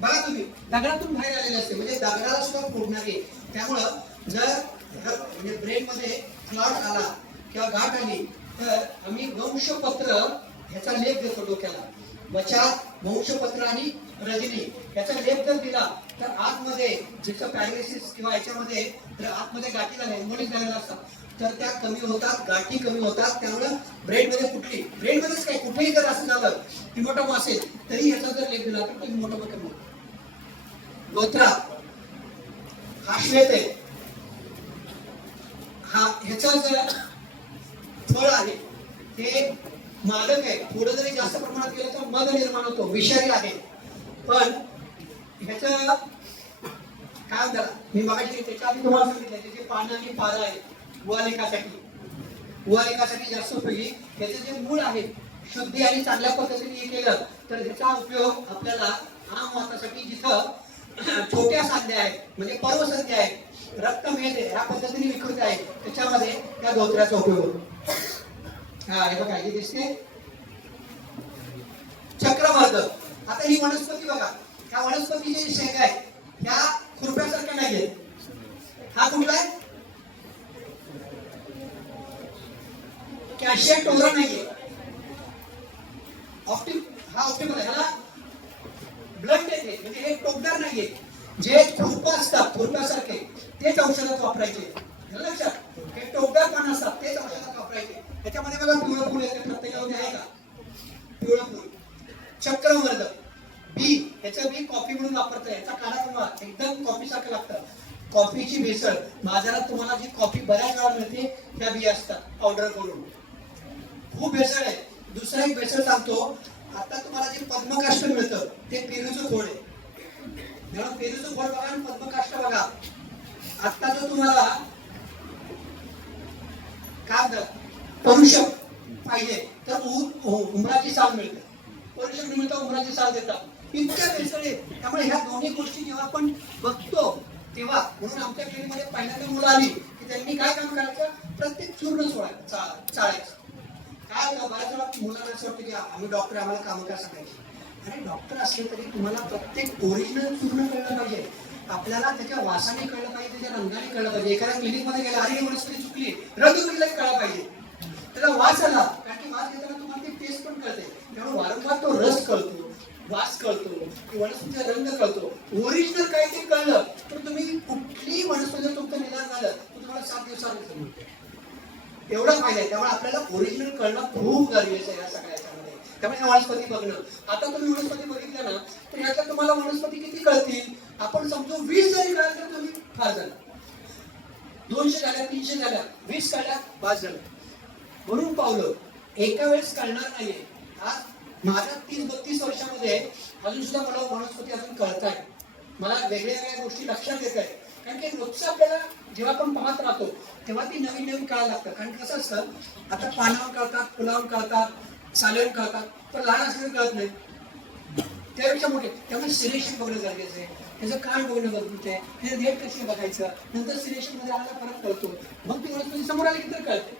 बघा, तुम्ही दगडातून बाहेर आलेले असते म्हणजे दगडाला सुद्धा फोडणार आहे. त्यामुळं जर म्हणजे ब्रेन मध्ये क्लॉट आला किंवा गाठ आली तर आम्ही वंशपत्र ह्याचा लेप देतो डोक्याला. बचात वंशपत्र आणि रजनी ह्याचा लेप जर दिला तर आतमध्ये जिथं पॅरालिसिस किंवा याच्यामध्ये आतमध्ये गाठी झाल्या हेमोलिक झालेल्या असतात तर त्या कमी होतात, गाठी कमी होतात. त्यामुळे ब्रेनमध्ये ब्रेनमध्येच काय कुठेही जर असं झालं हिमोटोमा असेल तरी ह्याचा जर लेप दिला तर तो हिमोटोमा कमी होतो. धोत्रा हा श्वेत आहे, हा ह्याचा जर फळ आहे हे मादक आहे, थोडं जरी जास्त प्रमाणात गेलं तर मध निर्माण होतो, विषारी आहे. पण ह्याचं काय म्हणतात मी मगाशी त्याच्या आधी तुम्हाला सांगितलं त्याचे पानं आणि पारं आहेत वुवालिकासाठी जास्त उपयोगी. ह्याचे जे मूळ आहे शुद्धी आणि चांगल्या पद्धतीने केलं तर ह्याचा उपयोग आपल्याला आम वातासाठी जिथं छोट्या सांध्या आहेत म्हणजे पर्वसंध्या आहेत रक्तमेद ह्या पद्धतीने विकृत आहे त्याच्यामध्ये त्या धोत्र्याचा उपयोग होतो. हा हे बघा हे दिसते चक्रवर्ध. आता ही वनस्पती बघा, ह्या वनस्पतीचे शेंगा आहेत ह्या खुरप्यासारख्या नाहीये. हा कुठला आहे कॅल्शियम टोरा नाहीये, हा ऑप्टिमल आहे. ह्याला ब्लड येते म्हणजे हे टोकदार नाहीये. जे खुरपं असतात खुरप्यासारखे तेच औषधात वापरायचे. लक्षात हे टोकदार पानं असतात तेच औषधात वापरायचे. त्याच्यामध्ये बघा पिवळं फुल येते प्रत्येकामध्ये आहे का पिवळं फुल. चक्रवर्ध बी ह्याचं बी कॉफी म्हणून वापरतं. याचा काढा बनवा एकदम कॉफी सारखं लागतं. कॉफीची भेसळ बाजारात तुम्हाला जी कॉफी बऱ्याच वेळा मिळते त्या बी असतात पावडर करून. खूप भेसळ आहे. दुसरा एक भेसळ सांगतो. आता तुम्हाला जे पद्मकाष्ट मिळतं ते पेरूचं खोड आहे. म्हणून पेरूचं खोड बघा आणि पद्मकाष्ट बघा. आता जो तुम्हाला काय म्हणतात परुषक पाहिजे तर उमराची साल मिळते. परुषक निमित्त उमराची साल देतात. इतक्या भेसळ आहे. त्यामुळे ह्या दोन्ही गोष्टी जेव्हा आपण बघतो तेव्हा म्हणून आमच्या क्लिनिकमध्ये पहिल्यांदा मुलं आली की त्यांनी काय काम करायचं प्रत्येक चूर्ण चाळायचं. काय होतं बऱ्याच वेळा मुलांना असं वाटतं की आम्ही डॉक्टर आम्हाला कामं काय सांगायची. अरे डॉक्टर असले तरी तुम्हाला प्रत्येक ओरिजिनल चूर्ण कळलं पाहिजे. आपल्याला त्याच्या वासाने कळलं पाहिजे, त्याच्या रंगाने कळलं पाहिजे. एखाद्या क्लिनिकमध्ये गेला अरे वनस्पती चुकली रंग कुठलाही कळला पाहिजे. त्याला वास आला कारण की वास घेताना तुम्हाला ती टेस्ट पण कळते. त्यामुळे वारंवार तो रस कळतो, वास कळतो, वनस्पतीचा रंग कळतो. ओरिजिनल काय ते कळलं तर तुम्ही कुठलीही वनस्पती तुमचं निदान झालं तर तुम्हाला 7 दिवसात एवढा फायदा आहे. त्यामुळे आपल्याला ओरिजिनल कळणं खूप गरजेचं आहे या सगळ्या याच्यामध्ये. त्यामुळे ह्या वनस्पती बघणं. आता तुम्ही वनस्पती बघितल्या ना तर ह्याच्यात तुम्हाला वनस्पती किती कळतील. आपण समजू 20 जरी कळलं तर तुम्ही फार झालं. 200 झाल्या 300 झाल्या 20 कळल्या बास झालं. म्हणून पावलं एका वेळेस कळणार नाहीये. आज माझ्या 30-32 वर्षामध्ये अजून सुद्धा मला वनस्पती अजून कळत आहे. मला वेगळ्या गोष्टी लक्षात येत आहे. कारण की रोजचं आपल्याला जेव्हा आपण पाहत राहतो तेव्हा ती नवीन नवीन कळायला लागतं. कारण कसं असतं आता पानावर कळतात, फुलावर कळतात, सालेवर कळतात पण लहान असलेले कळत नाही त्यापेक्षा मोठे. त्यामुळे सिलेक्शन बघणं गरजेचं आहे. त्याचं कान बघणं गरजेचं आहे. त्याचं रेट कसे बघायचं नंतर सिलेक्शन मध्ये आम्हाला फरक कळतो. मग ती वनस्पती समोर आली की तर कळते,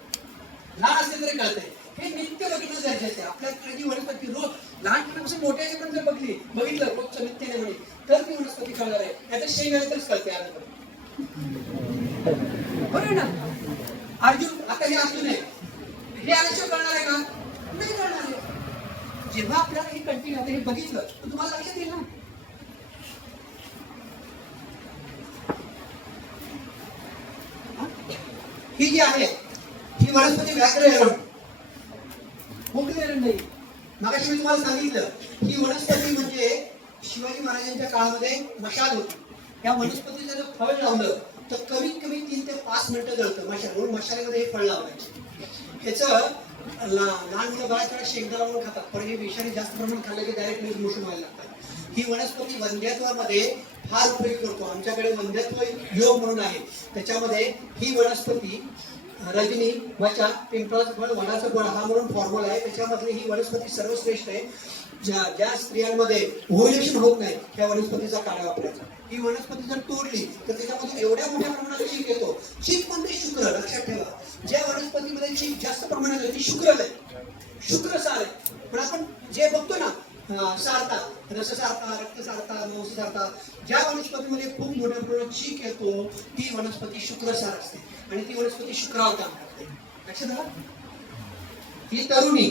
लहान असले तरी कळते. हे नित्य बघणं गरजेचं आहे. आपल्याकडे जी वनस्पती रोज लहानपणापासून मोठ्याची पण जर बघितलं रोजचं नित्याने म्हणे तर ती वनस्पती कळणार आहे. त्याचं शेंग आले तरच कळते. बरोबर ना. अर्जुन आता हे अर्जुन आहे हे आल्याशिवाय कळणार आहे का नाही कळणार आहे. जेव्हा आपल्याला हे कंटिन्यू हे बघितलं तर तुम्हाला लक्षात येईल ना. ही जी आहे ही वनस्पती व्याघ्र मोकळी एरंड नाही. मागाशी मी तुम्हाला सांगितलं ही वनस्पती म्हणजे शिवाजी महाराजांच्या काळामध्ये मशाल होती. या वनस्पतीचं जर फळ लावलं तर कमीत कमी 3 ते 5 मिनिटं जळतं मशाल. म्हणून मशालीमध्ये हे फळ लावायचं. ह्याचं लहान मुलं बऱ्याच वेळा शेंगदाणा म्हणून खातात पण हे विषारी जास्त प्रमाणात खाल्लं की डायरेक्ट लूज मोशन व्हायला लागतात. ही वनस्पती वंध्यत्वामध्ये फार उपयोग करतो. आमच्याकडे वंध्यत्व योग म्हणून आहे त्याच्यामध्ये ही वनस्पती रजनी वचा पिंपळाचं फळ वनाचं फळ हा म्हणून फॉर्म्युला आहे. त्याच्यामधली ही वनस्पती सर्वश्रेष्ठ आहे. ज्या स्त्रियांमध्ये ओव्ह्युलेशन होत नाही त्या वनस्पतीचा काढा वापरायचा. ही वनस्पती जर तोडली तर त्याच्यामधून एवढ्या मोठ्या प्रमाणात चीक येतो. चीक म्हणजे शुक्र. लक्षात ठेवा ज्या वनस्पतीमध्ये चीक जास्त प्रमाणात येते शुक्र आहे, शुक्र सार आहे. पण आपण जे बघतो ना सारता, रस सारता, रक्त सारता, मांस सारता, ज्या वनस्पतीमध्ये खूप मोठ्या प्रमाणात चीक येतो ती वनस्पती शुक्रसार असते आणि ती वनस्पती शुक्रावर काम करते. लक्षात आलं? ही तरुणी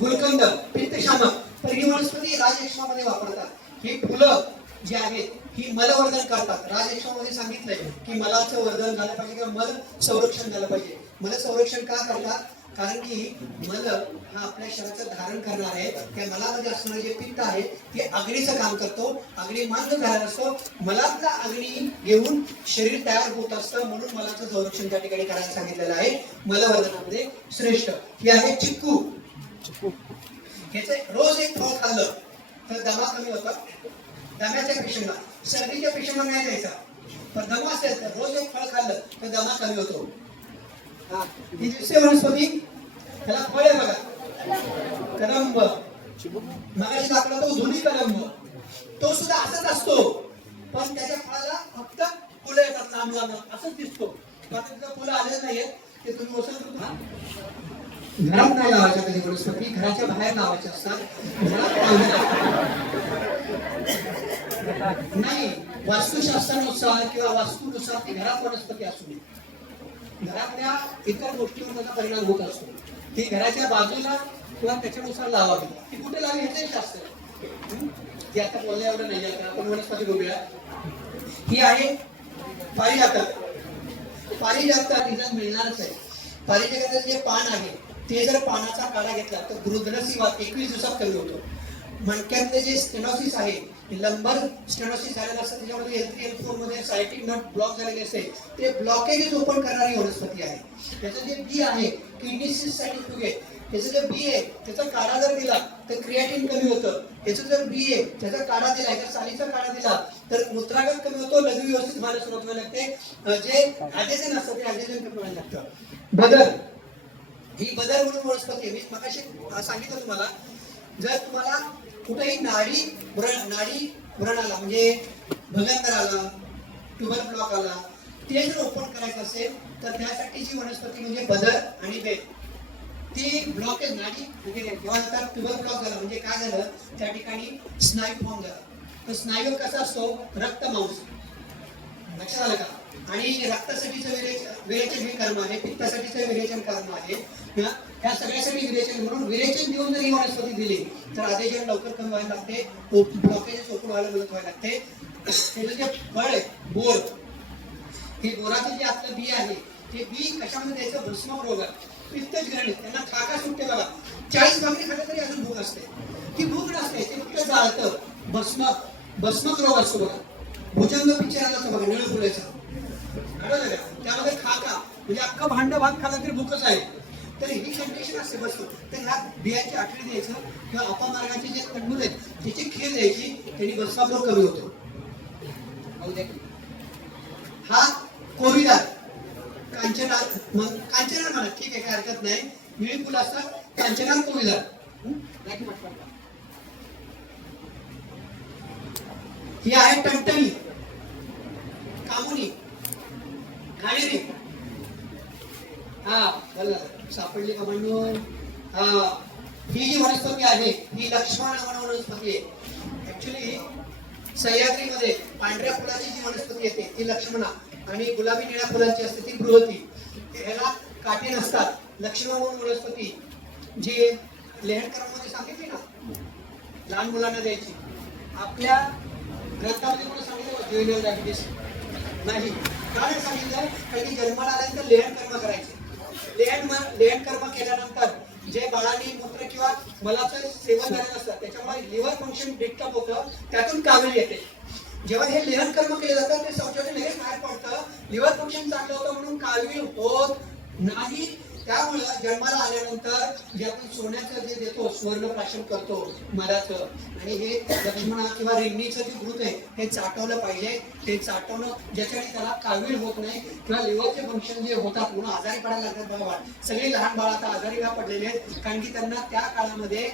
गुलकंद, पित्तशामक, तर ही वनस्पती राजयक्षामध्ये वापरतात. ही फुलं जी आहेत ही मलवर्धन करतात. राजयक्षामध्ये सांगितलंय की मलाचं वर्धन झालं पाहिजे किंवा मल संरक्षण झालं पाहिजे. मल संरक्षण का करतात? कारण की मल हा आपल्या शरीराचं धारण करणार आहे. त्या मलामध्ये असणारे जे पित्त आहे ते अग्नीचं काम करतो. अग्नी मंद झालेला असतो. मलातला अग्नी घेऊन शरीर तयार होत असतं, म्हणून मलाचं संरक्षण त्या ठिकाणी करायला सांगितलेलं आहे. मलवर्धनामध्ये श्रेष्ठ ही आहे चिक्कू. ह्याचे रोज एक फळ खाल्लं तर दमा कमी होता. दम्याच्या पेशंटला, सर्दीच्या पेशंटला नाही द्यायचा, पण दमा असेल तर रोज एक फळ खाल्लं तर दमा कमी होतो. ही दुसरी वनस्पती, त्याला फळ आहे बघा, कदंब. मगाशी दाखवला तो जुनी कदंब, तो सुद्धा असाच असतो, पण त्याच्या फळाला फक्त फुलं येतात लांब लांब, असंच दिसतो. त्याचं फुलं आलेच नाहीयेत, ते तुम्ही ओसर घरात नाही लावायच्या. कधी वनस्पती घराच्या बाहेर लावायच्या असतात, नाही. वास्तुशास्त्रानुसार किंवा वास्तूनुसार ती घरात वनस्पती असू नये. घरातल्या इतर गोष्टींवर त्याचा परिणाम होत असतो. ती घराच्या बाजूला किंवा त्याच्यानुसार लावावी. ती कुठे लावावी ह्याचंही शास्त्र. ती आता बोलण्या एवढं नाही आहे. आपण वनस्पती बघूया. ही आहे पारिजातक. पारिजातक रिझल्ट मिळणारच आहे. पारिजातकाचं जे पान आहे ते जर पानाचा काढा घेतला तर गृध्रसीवा 21 दिवसात कमी होतो. मणक्यातले जे स्टेनोसिस आहे, लंबर स्टेनोसिस झालेला असतं, त्याच्यामध्ये L3 मध्ये सायटिक नट ब्लॉक झालेले असते, ते ब्लॉकेजेस ओपन करणारी वनस्पती आहे. त्याचं जे बी आहे किडनीसिस साठी उपयोग आहे. त्याचं जे बी आहे त्याचा काढा जर दिला तर क्रिएटिन कमी होतं. त्याचं जर बी आहे त्याचा काढा दिला, त्याचा सालीचा काढा दिला तर मूत्राघात कमी होतो, लघवी व्यवस्थित व्हायला सुरुवात व्हायला लागते. जे ॲजेजन असतं ते ॲजेजन कमी व्हायला लागतं. बदल, ही बदल म्हणून वनस्पती. मी मगाशी सांगितलं तुम्हाला, जर तुम्हाला कुठेही नाडी व्रण आला, म्हणजे भगंदर आला, ट्यूबर ब्लॉक आला, ते जर ओपन करायचं असेल तर त्यासाठीची वनस्पती म्हणजे बदर आणि बेल. ती ब्लॉकेज नाडी किंवा ट्यूबर ब्लॉक झाला म्हणजे काय झालं, त्या ठिकाणी स्नायू फॉर्म झाला. तर स्नायू कसा असतो, रक्त मांस. लक्षात आलं का? आणि रक्तासाठीचं विरेचन हे कर्म आहे, पित्तासाठीचं विरेचन कर्म आहे. ह्या सगळ्यासाठी विरेचन, म्हणून विरेचन देऊन जर ही वनस्पती दिली तर आदेशन लवकर कमी व्हायला लागते, ब्लॉकेजेस ओपन व्हायला मदत व्हायला लागते. त्याचं जे फळ आहे बोर, हे बोराचं जे आपलं बी आहे ते बी कशामध्ये द्यायचं, भस्मक रोगात, पित्तजग्रहणीत, त्यांना खाका सुटते बघा. 40 भाकरी खाल्लं तरी अजून भूक असते. ती भूक नसते, ते फक्त जाळतं. भस्मक रोग असतो बघा. भुजंग पिक्चर आला असतो बघा, निळ फुलाचा, त्यामध्ये खाका म्हणजे अख्खा भांड भात खाला तरी भूकच आहे. तर ही कंडिशन असते बसतो. तर ह्या बियाची आठवडी द्यायचं किंवा अपमार्गाचे जे तंडूल आहेत त्याची खीर द्यायची, त्यांनी बसवाप कमी होतो. हा कोविदार, कांचनार, मग कांचनार म्हणा, ठीक आहे, काय हरकत नाही. निळी फुलं असतात, कांचनार कोविदार. ही आहे टणटणी, कामुनी, घाणेरी. हा सापडली का म्हणून. ही जी वनस्पती आहे ही लक्ष्मण नावानं वनस्पती आहे. ऍक्च्युली सह्याद्रीमध्ये पांढऱ्या फुलाची जी वनस्पती येते ती लक्ष्मणा, आणि गुलाबी निळ्या फुलांची असते ती बृहती. ह्याला काटे नसतात. लक्ष्मण म्हणून वनस्पती जी लेहणकरांमध्ये सांगितली ना, लहान मुलांना द्यायची. आपल्या ग्रंथामध्ये कोणी सांगितलं ज्युनियर डायबिटीस नाही. कारण सांगितलं कारण की जन्माला आल्यानंतर लेहन कर्म करायचे. लेहन कर्म केल्यानंतर जे बाळांनी मूत्र किंवा मलाचं सेवन झालेलं असतं त्याच्यामुळे लिव्हर फंक्शन डिस्टर्ब होतं, त्यातून कावीळ येते. जेव्हा हे लेहन कर्म केले जातं ते संशोधन लगेच बाहेर पडतं, लिव्हर फंक्शन चांगलं होतं म्हणून कावीळ होत नाही. त्यामुळं जन्माला आल्यानंतर जे आपण सोन्याचं जे देतो, स्वर्ण प्राशन करतो मधाचं, आणि हे लक्ष्मणा किंवा रेंगणीचं जे घृत आहे हे चाटवलं पाहिजे. ते चाटवणं ज्याच्याने त्याला कावीळ होत नाही किंवा लिव्हरचे फंक्शन जे होतात म्हणून आजारी पडायला लागतात. बाळ सगळे लहान बाळ आता आजारी का पडलेले आहेत, कारण की त्यांना त्या काळामध्ये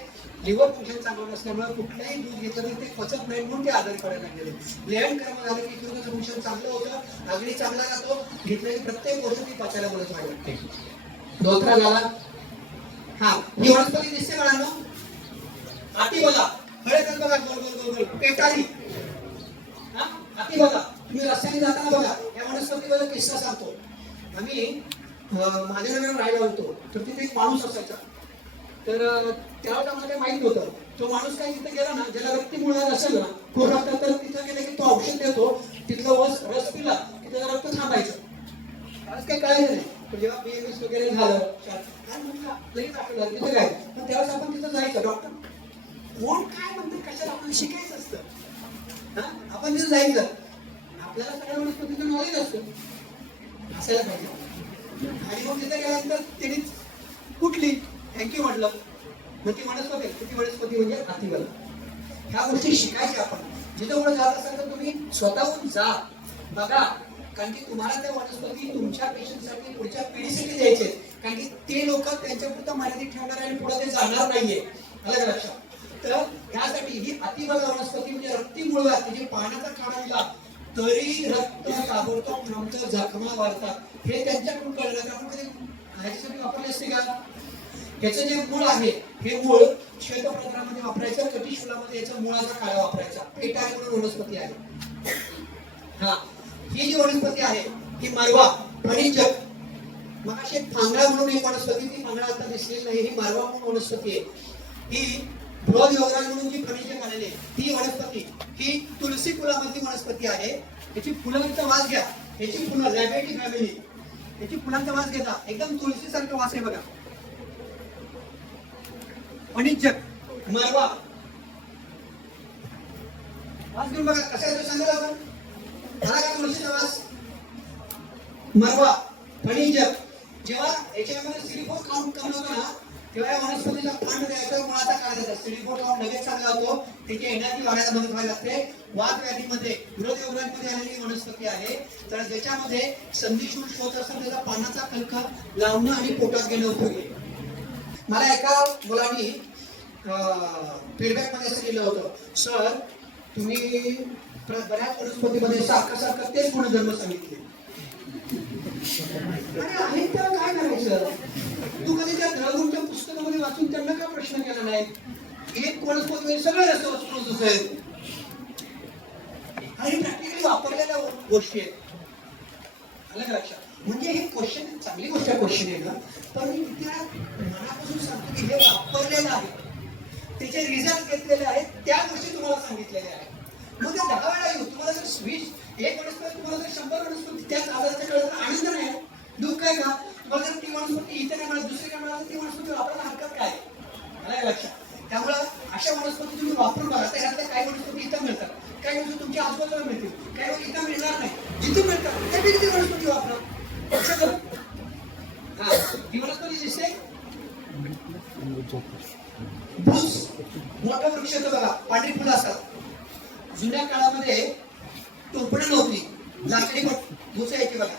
लिव्हर फंक्शन चांगलं नसल्यामुळे कुठलंही दूध घेतलं तरी ते पचत नाही म्हणून ते आजारी पडायला लागलेले. लेहन कर्म झालं की तुझं फंक्शन चांगलं होतं, अग्नी चांगला जातो, घेतलेली प्रत्येक गोष्ट ती पचायला मदत व्हायला लागते. धोत्रा झाला, हा, ही वनस्पती दिसते मुलांनो. हाती बघा, फळे येतात बघा, गोल गोल गोल गोल, पेटारी. हा, हाती बघा, तुम्ही रस्त्याने जाताना बघा, या वनस्पतीबद्दल किस्सा सांगतो. आम्ही महादेवनगर राहायला होतो, तर तिथे एक माणूस असायचा. तर त्यावेळेस आम्हाला काही माहित नव्हतं. तो माणूस काही तिथे गेला ना, ज्याला रक्तमुळा असेल ना, खूप रक्त, तर तिथं गेले की तो औषध देतो, तिथलं रस पिला की त्याचं रक्त थांबायचं. त्यावेळेस काही कळायचं नाही. पण जेव्हा BMS वगैरे झालं, काय म्हटलं लगेच आठवलं तिथं काय, पण त्यावेळेस आपण तिथं जायचं. डॉक्टर कोण काय म्हणतो कशाला आपण शिकायचं असतं. हा, आपण तिथं जायचं, आपल्याला सगळ्या वनस्पतीचं नॉलेज असतं, असायला पाहिजे. आणि मग तिथे गेल्यानंतर त्यांनी कुठली थँक्यू म्हटलं, मग ती वनस्पती, किती वनस्पती म्हणजे हातीवर. ह्या गोष्टी शिकायच्या आपण. जिथं पुढे जात असाल तर तुम्ही स्वतःहून जा, बघा, कारण की तुम्हाला त्या वनस्पती तुमच्या पेशंटसाठी, पुढच्या पिढीसाठी द्यायचे. कारण की ते लोक त्यांच्यापुरतं मर्यादित ठेवणार आणि पुढे ते जाणार नाहीये. आलं लक्षात. तर ह्यासाठी ही अतिबल वनस्पती म्हणजे रक्ती मूळ त्याची पाण्याचा खाणा दिला तरी रक्त ताबडतोब थांबतं, जखमा वाढतात. हे त्यांच्याकडून कळलं. आपण कधी ह्याच्यासाठी वापरले असते का? याचं जे मूळ आहे, हे मूळ श्वेतपत्रामध्ये वापरायचं, कटिशूलामध्ये याचा मुळाचा काळा वापरायचा. पेटारी म्हणून वनस्पती आहे. हा, ही जी वनस्पती आहे ही मारवा फणीचक. मग अशी एक फांगडा म्हणून एक वनस्पती, ती फांगडा आता दिसलेली नाही, ही मारवा म्हणून वनस्पती आहे. ही बृहद योगराज म्हणून जी फणीचक आलेली आहे, ही वनस्पती ही तुलसी कुलामधली वनस्पती आहे. याची फुलांचा वास घ्या, याची फुलं रॅबेटी फॅमिली, याची फुलांचा वास घेता एकदम तुळशीसारखा वास आहे बघा. फणीचक, मारवा, वास घेऊन बघा कसा आहे तो सांगा आपण. मला काय तुळशीचा वास, मारवा, फणीचक. जेव्हा याच्यामध्ये सिलिफोन खाऊन कमवतो ना, तेव्हा या वनस्पतीचा फांड द्यायचा, मुळाचा काढा द्यायचा. सिलिफोन खाऊन लगेच चांगला होतो, त्याची एनर्जी वाढायला मदत व्हायला लागते. वात व्याधीमध्ये, विरोध योगरांमध्ये आलेली वनस्पती आहे. तर ज्याच्यामध्ये संधिशूल शोध असेल त्याचा पानाचा कलका लावणं आणि पोटात घेणं उपयोगी आहे. मला एका मुलांनी फीडबॅक मध्ये असं केलं होतं, सर तुम्ही बऱ्याच वनस्पतीमध्ये सारखं सारखं तेच गुणधर्म सांगितले. अरे आहेत त्याला काय करायचं? तू कधी त्या द्रवगुणच्या पुस्तकामध्ये वाचून त्यांना काय प्रश्न केला नाही? एक वनस्पती सगळे रसवस्तू आहेत आणि प्रॅक्टिकली वापरलेल्या गोष्टी आहेत. आलं का लक्षात? म्हणजे हे क्वेश्चन चांगली गोष्ट क्वेश्चन आहे ना, पण मी त्या मनापासून सांगतो की हे वापरलेलं आहे, त्याचे रिझल्ट घेतलेले आहेत, त्या गोष्टी तुम्हाला सांगितलेल्या आहेत. मग त्या 10 वेळा येऊ तुम्हाला जर स्विच एक वनस्पती तुम्हाला जर 100 वनस्पती त्याच आधाराच्या कळत तर आनंद नाही, दुःख आहे का? तुम्हाला जर ती वनस्पती इथे काय मिळाली, दुसरी काय मिळाली, ती वनस्पती वापरायला हरकत काय? आलं लक्षात? त्यामुळे अशा वनस्पती तुम्ही वापरून बघा. त्याच्यातल्या काही वनस्पती इथं मिळतात, काही वस्तू तुमच्या आजूबाजूला मिळतील, काही वस्तू इथं मिळणार नाही. जिथे मिळतात त्या ठिकाणी वनस्पती वापरा. हा, ही वनस्पती दिसते भूस, मोठा वृक्ष बघा, पांढरी फुलं असतात. जुन्या काळामध्ये टोपणं नव्हती, लाकडी भूस यायची बघा.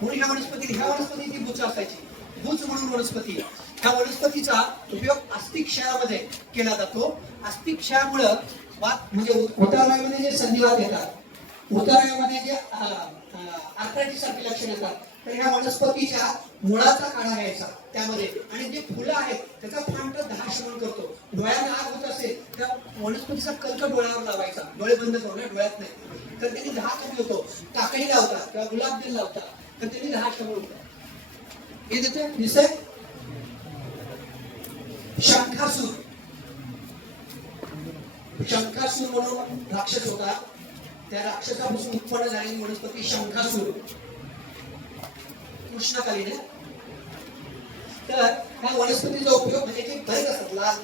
म्हणून ह्या वनस्पतीची भूच असायची, भूच म्हणून वनस्पती. ह्या वनस्पतीचा उपयोग अस्थिक्षयामध्ये केला जातो. अस्थिक्षयामुळं वात म्हणजे उतारवयामध्ये जे संधिवात येतात, उतारवयामध्ये जे आर्थरायटिस सारखी लक्षणं येतात, तर ह्या वनस्पतीच्या मुळाचा काढा घ्यायचा त्यामध्ये, आणि जे फुलं आहेत त्याचा फांड 10 श्रवण करतो. डोळ्यांना आग होत असेल त्या वनस्पतीचा कल्क डोळ्यावर लावायचा, डोळे बंद करून, डोळ्यात नाही, तर त्यांनी 10 कमी होतो. टाकळी लावतात किंवा गुलाब तेल लावतात तर त्यांनी 10 श्रवण होतात. हे देते दिसतंय शंखासूर. शंखासूर म्हणून राक्षस होता, त्या राक्षसापासून उत्पन्न झालेली वनस्पती शंखासूर, कृष्णकालीन. तर ह्या वनस्पतीचा उपयोग म्हणजे ते बरेच असतात, लाल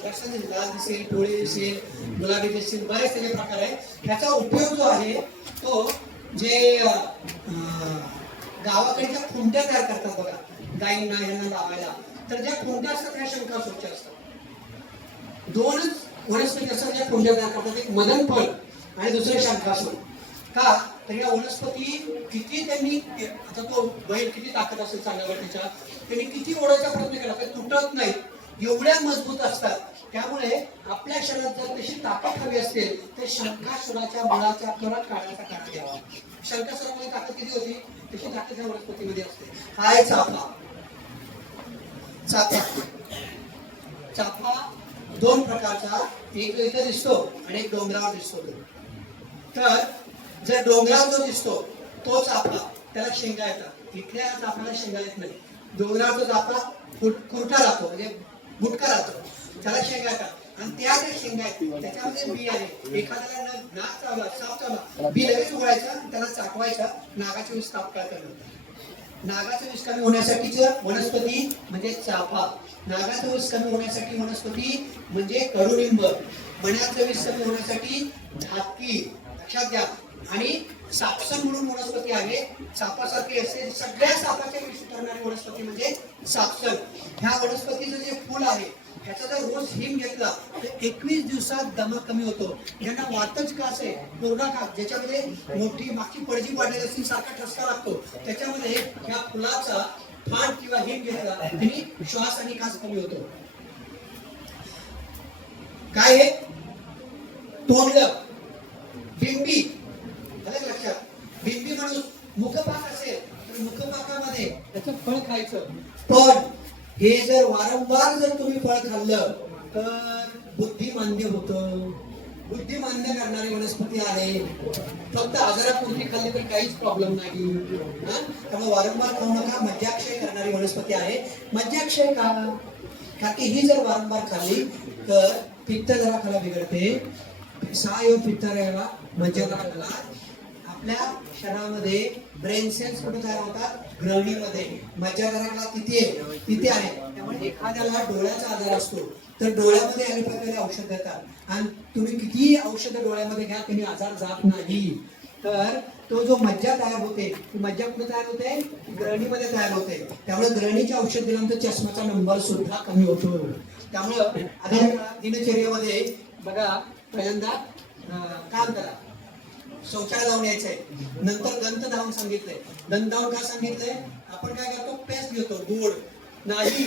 दिसेल, पिवळे दिसेल, गुलाबी दिसेल, बरेच सगळे प्रकार आहे. ह्याचा उपयोग जो आहे तो जे गावाकडच्या खुंट्या तयार करतात बघा, गायींना ह्यांना लावायला, तर ज्या खुंट्या असतात त्या शंखासूरच्या असतात. 2च वनस्पती असतात ज्या खुंट्या तयार करतात, एक मदन फळ आणि दुसरे शंखासूर. का तर या वनस्पती किती त्यांनी, आता तो बैल किती ताकद असेल सांगायला त्याच्या, त्यांनी किती ओढायचा प्रयत्न केला ते तुटत नाही, एवढ्या मजबूत असतात. त्यामुळे आपल्या शरीरात जर तशी ताकद हवी असेल तर शंखासुराच्या मुळाचा किंवा काढाचा काढा घ्यावा. शंखासुरामध्ये ताकद किती होती तशी ताकद ह्या वनस्पतीमध्ये असते. हा आहे चाफा. चाफा दोन प्रकारचा, एक इथं दिसतो आणि एक डोंगरावर दिसतो. तर जर डोंगरावर जो दिसतो तो चाफा त्याला शेंगा येतात, इथल्या चाफ्याला शेंगा येत नाही. डोंगरावर जो चाफा कुरटा राहतो म्हणजे बुटका राहतो त्याला शेंगा येतात आणि त्या ज्या शेंगा आहेत त्याच्यामध्ये बी आहे. एखाद्याला नाग चावला, साप चावला, बी लगेच उघडायचं, त्याला चाकवायचा, नागाचे विष काप करतात. नागाचं विष कमी होण्यासाठीचं वनस्पती म्हणजे चाफा, नागाचं विष कमी होण्यासाठी वनस्पती म्हणजे कडुलिंब, मण्याचं विष कमी होण्यासाठी धातकी, लक्षात घ्या. आणि सापसन म्हणून वनस्पती आहे, सापासारखी असते, सगळ्या सापाचे विष करणारी वनस्पती म्हणजे सापसन. ह्या वनस्पतीचं जे फूल आहे ह्याचा जर रोज हिम घेतला तर 21 दिवसात दमा कमी होतो. यांना वातच का असे कोरडा का ज्याच्यामध्ये मोठी मागची पडजी वाढलेली असतील सारखा ठसका लागतो, त्याच्यामध्ये ह्या फुलाचा फांड किंवा हिम घेतला आणि श्वास आणि कास कमी होतो. काय आहे तोंडलं बिंबी, आलं लक्षात. बिंबी म्हणून मुखपाक असेल तर मुखपाकामध्ये त्याचं फळ खायचं. पण हे जर वारंवार जर तुम्ही फळ खाल्लं तर बुद्धिमांद्य होतं. बुद्धिमांद्य करणारी वनस्पती आहे. फक्त आजारापुरती खाल्ली तर काहीच प्रॉब्लेम नाही. त्यामुळे वारंवार खाऊ नका. मज्जाक्षय करणारी वनस्पती आहे. मज्जाक्षय का? कारण की ही जर वारंवार खाल्ली तर पित्त जरा खाला बिघडते. सहायोग पित्त राहायला मज्जा खाला. आपल्या शरीरामध्ये ब्रेन सेल्स कुठे तयार होतात? ग्रहणीमध्ये. मज्जाधाराला तिथे आहे. त्यामुळे एखाद्याला डोळ्याचा आजार असतो तर डोळ्यामध्ये अनेक प्रकारे औषध देतात आणि तुम्ही कितीही औषधं डोळ्यामध्ये घ्या त्यांनी आजार जात नाही. तर तो जो मज्जा तयार होते ती मज्जा कुठे तयार होते? ग्रहणीमध्ये तयार होते. त्यामुळे ग्रहणीचे औषध दिल्यानंतर चष्म्याचा नंबर सुद्धा कमी होतो. त्यामुळं आता दिनचर्येमध्ये बघा, पहिल्यांदा काम करा, शौचालय जाऊन यायचंय, नंतर दंत धावून सांगितलंय. दंत धावून का सांगितलंय? आपण काय करतो? पेस्ट घेतो, गोड नाही.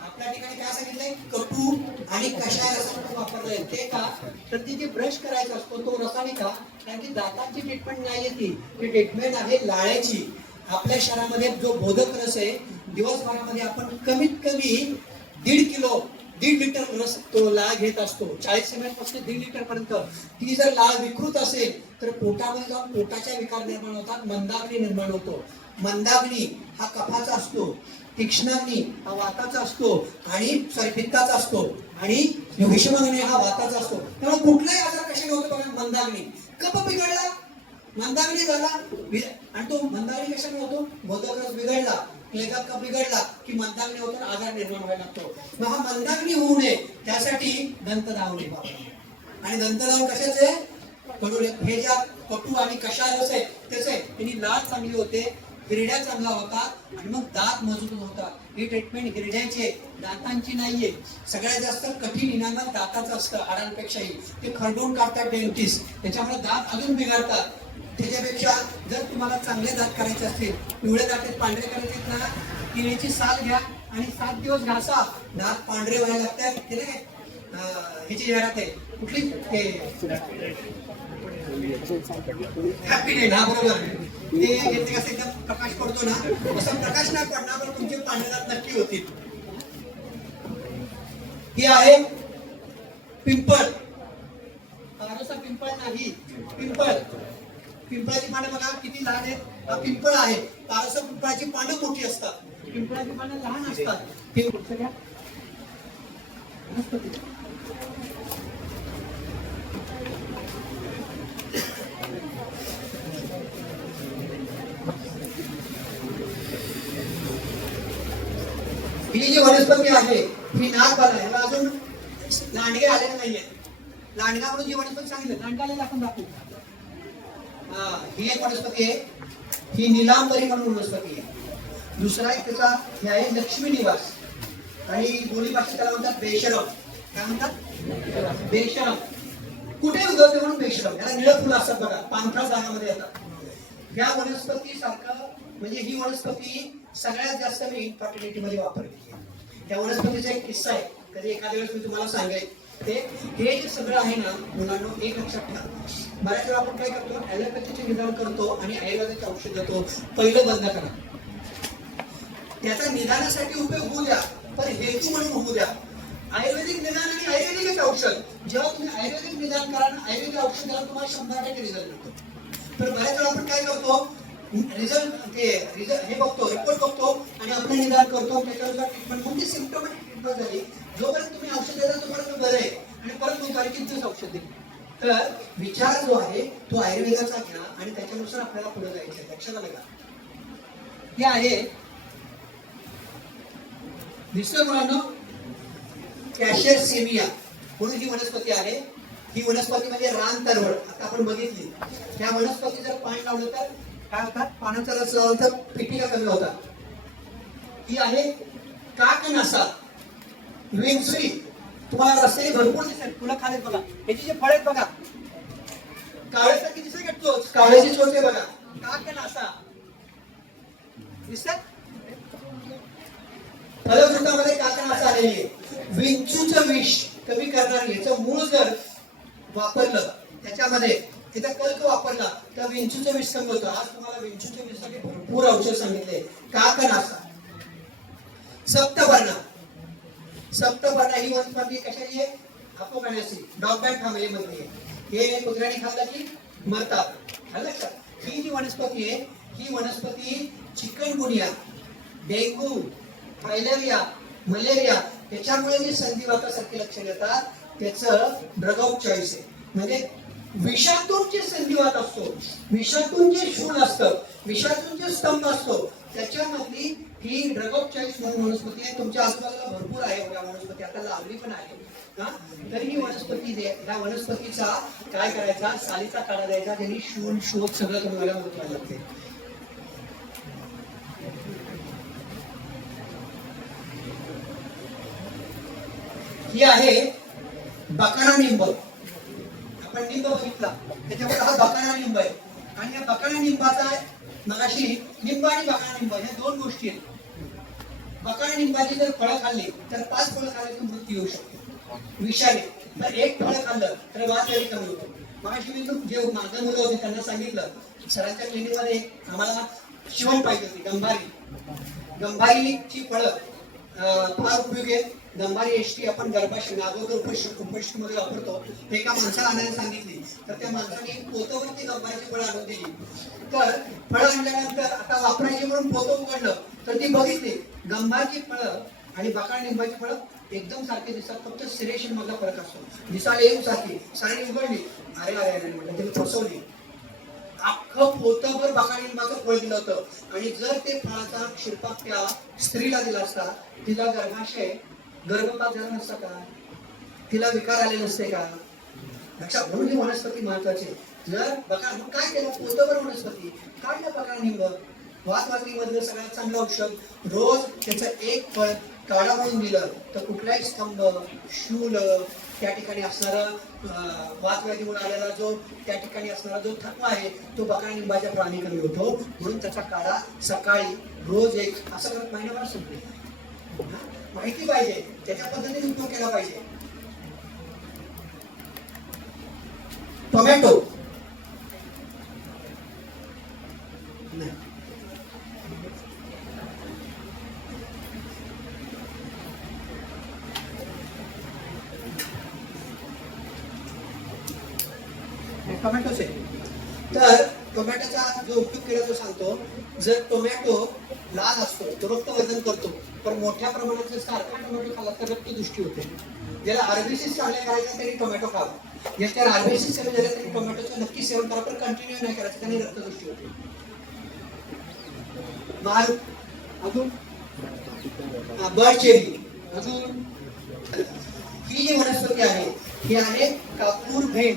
आपल्या ठिकाणी काय सांगितलंय? कटू आणि कषाय रसायन वापरलंय. ते का? तर ती जे ब्रश करायचा असतो तो रसायन का? कारण की दातांची ट्रीटमेंट नाहीये, ती ट्रीटमेंट आहे लाळेची. आपल्या शरीरामध्ये जो बोधक रस आहे दिवसभरामध्ये आपण कमीत कमी 1.5 लिटर रस तो लाळ घेत असतो. 40 ml पासून 1.5 लिटर पर्यंत. ती जर लाळ विकृत असेल तर पोटामध्ये जाऊन पोटाच्या विकार निर्माण होतात, मंदाग्नी निर्माण होतो. मंदाग्नी हा कफाचा असतो, तीक्ष्णाग्नी हा वाताचा असतो आणि पित्ताचा असतो आणि विषमाग्नी हा वाताचा असतो. त्यामुळे कुठलाही आजार कशाने होतो बघा? मंदाग्नी. कफ बिघडला, मंदाग्नी झाला आणि तो मंदाग्नी कशाने होतो? बोधक रस बिघडला, प्लेगात कफ बिघडला की मंदाग्नी होतो, आजार निर्माण व्हायला लागतो. मग हा मंदाग्नी होऊ नये त्यासाठी दंत धावणे वापरा. आणि दंत धावून कशाचे? कडुलिंब. हे ज्या कटू आणि कषाय रस आहे त्याचे त्यांनी लाळ चांगली होते, हिरड्या चांगला होतात आणि मग दात मजबूत होतात. ही ट्रीटमेंट हिरड्याची, दातांची नाहीये. सगळ्यात जास्त कठीण इनामत दाताचं असतं हाडांपेक्षाही. ते खरडून काढतात डेंटिस्ट, त्याच्यामुळे दात अजून बिघडतात. त्याच्यापेक्षा जर तुम्हाला चांगले दात करायचे असतील, पिवळे दात पांढरे करायचे ना, केळीची साल घ्या आणि 7 दिवस घासा, दात पांढरे व्हायला लागतात. ते नाही ह्याची जाहिरात आहे कुठली? हॅपी डे ना, बरोबर. ते घेतले कसं एकदम प्रकाश पडतो ना, असं प्रकाश नाही पडणार पण तुमचे पांढरे दात नक्की होतील. ही आहे पिंपळ. पिंपळ नाही, पिंपळ. पिंपळाची पानं बघा किती लहान आहेत. हा पिंपळ आहे. तारसं पिंपळाची पानं मोठी असतात, पिंपळाची पानं लहान असतात. ही जी वनस्पती आहे ही नागपाला आहे. ह्याला अजून लांडगे आलेले नाहीये. लांडगा म्हणून जी वनस्पती सांगितलं, लांडगाला आपण दाखवू. ही एक वनस्पती आहे, ही निलांबरी म्हणून वनस्पती आहे. दुसरा एक त्याचा हे आहे लक्ष्मी निवास आणि बोली भाषेत त्याला म्हणतात बेशरम. काय म्हणतात? बेशरम. कुठे उगवते म्हणून बेशरम. याला निळं फुलं असतात बघा, पांढऱ्या जागामध्ये येतात. या वनस्पती सारखं म्हणजे ही वनस्पती सगळ्यात जास्त मी इन्फर्टिलिटी मध्ये वापरली. त्या वनस्पतीचा एक किस्सा आहे, कधी एखाद्या वेळेस मी तुम्हाला सांगेल. ते हे जे सगळं आहे ना मुलांना, एक लक्षात ठेवा. बऱ्याच वेळा आपण काय करतो? ॲलोपॅथीचे निदान करतो आणि आयुर्वेदाचे औषध देतो. पहिलं बंद करा. त्याचा निदानासाठी उपयोग होऊ द्या, पण हेतू म्हणून होऊ द्या. आयुर्वेदिक निदान आणि आयुर्वेदिक औषध, जेव्हा तुम्ही आयुर्वेदिक निदान करा आणि आयुर्वेदिक औषध द्याल तुम्हाला 100% रिझल्ट मिळतो. तर बऱ्याच वेळा आपण काय करतो, रिझल्ट हे बघतो, रिपोर्ट बघतो आणि आपण निदान करतो, त्याच्यानुसार ट्रीटमेंट. मग ती सिम्पटोमॅटिक ट्रीटमेंट झाली. जोपर्यंत तुम्ही औषध देता तोपर्यंत बरं आहे आणि परत मग बारीक दिवस औषध देईल. तर विचार जो आहे तो आयुर्वेदाचा घ्या आणि त्याच्यानुसार आपल्याला पुढे जायचं आहे. लक्षात आलं का? हे आहे दिसतोय मुलांना कॅशेरसेमिया म्हणून ही वनस्पती आहे. ही वनस्पती म्हणजे रान तरवड. आता आपण बघितली त्या वनस्पती जर पाणी लावलं तर काय होतात, पाण्याचा रस लावला तर पिटिका कमी होतात. ही आहे काकनासा विंचुई. तुम्हाला रस्ते भरपूर दिसेल, फुलं खाली बघा, याची जे फळ आहेत बघा कावळ्यासारखी दिसत का चोच, कावळ्याची चोच आहे बघा, काकनासा दिसतात. फलवृत्तामध्ये काकनासा आलेली आहे. विंचूचं विष कमी करणार, याचं मूळ जर वापरलं त्याच्यामध्ये तिथं कल्क वापरला तर विंचूचं विष कमी होतं. आज तुम्हाला विंचूच्या विषासाठी भरपूर औषध सांगितले. काकनासा. सप्तपर्णा. सप्तपर्णा ही वनस्पती कशाची आहे? अपोकॅनेसी, डॉग बॅट फॅमिलीमधली आहे. हे कुत्र्याने खाल्लं की मरतात. लक्षात. ही जी वनस्पती आहे ही वनस्पती चिकनगुनिया, डेंग्यू, फायलेरिया, मलेरिया याच्यामुळे जी संधिवातासारखी लक्षण येतात त्याचं ड्रग ऑफ चॉईस आहे. म्हणजे विषातून जे संधिवात असतो, विषातून जे शूल असतं, विषातून जे स्तंभ असतो त्याच्यामधली ही ड्रग ऑफ चॉईस म्हणून वनस्पती आहे. तुमच्या आजूबाजूला भरपूर आहे या वनस्पती, आता लावली पण आहे. तर ही वनस्पती, या वनस्पतीचा काय करायचा, सालीचा काढा द्यायचा, त्यांनी शूल शोध सगळं कमी व्हायला मदत व्हायला लागते. ही आहे बकाणा निंब. आपण निंब बघितला त्याच्यामध्ये हा बकाणा निंब आहे. आणि या बकाणा निंबाचा मगाशी निंब आणि बकाणा निंब ह्या दोन गोष्टी आहेत. बकाणा निंबाची जर फळं खाल्ली तर 5 फळं खाल्ली तर मृत्यू येऊ शकतो विषाने. तर 1 फळ खाल्लं तर वादळी कमी होतो. मगाशी मी जे माझे मुलं होते त्यांना सांगितलं, सरांच्या क्लिनिकमध्ये आम्हाला शिवण पाहिजे होती, गंभारी. गंभारीची फळं फार उपयोगी आहे. गंभारी एसटी आपण गर्भाशय अगोदर उपस्थितीमध्ये वापरतो. एका माणसाला आणायला सांगितली तर त्या माणसाने पोतवरती गंभारीची फळं आणून दिली. तर फळं आणल्यानंतर आता वापरायची म्हणून पोतं उघडलं तर ती बघितली गंभारची फळं आणि बकाळ निंबाची फळं एकदम सारखे दिसतात, फक्त सिरेशन मधला फरक असतो. दिसायला येऊ सारखी. सरांनी उघडली, अरे अरे म्हटलं त्याला फसवली. अख्खं पोतभर बकाळ निंबाचं फळ दिलं होतं आणि जर ते फळाचा शिरपाक त्या स्त्रीला दिला असता तिला गर्भाशय गर्भपात झाला नसता का, तिला विकार आले नसते का. लक्षात. म्हणून ही वनस्पती महत्वाची. जर बकाळ काय केलं, पोतभर वनस्पती काढलं बकाळ निंब, वातवातलीमधलं सगळ्यात चांगलं औषध. रोज त्याचं 1 फळ काढा म्हणून दिलं तर कुठलाही स्तंभ, शूल, त्या ठिकाणी असणारा वातव्याधीमुळे आलेला जो त्या ठिकाणी असणारा जो थकवा आहे तो बकाळ निंबाच्या फळाने कमी होतो. म्हणून त्याचा काढा सकाळी रोज 1 असं करत महिनाभर संपले. माहिती पाहिजे, त्याच्या पद्धतीने उपयोग केला पाहिजे. टोमॅटो. टोमॅटोच आहे. तर टोमॅटोचा जो उपयोग केला तो सांगतो. जर टोमॅटो लाल असतो तो रक्तवर्धन करतो, पण मोठ्या प्रमाणात जर सारखा टोमॅटो खाल्ला तर रक्तदृष्टी होते. ज्याला आरबीसीस चांगल्या करायचं त्यांनी टोमॅटो खावा. ज्याच्या आरबीसीस कमी झाले त्यांनी टोमॅटोचं नक्की सेवन करा, पण कंटिन्यू नाही करायचं, त्यांनी रक्तदृष्टी होते. माल अजून बरचेरी. अजून ही जी वनस्पती आहे ही आहे कापूर भेंड.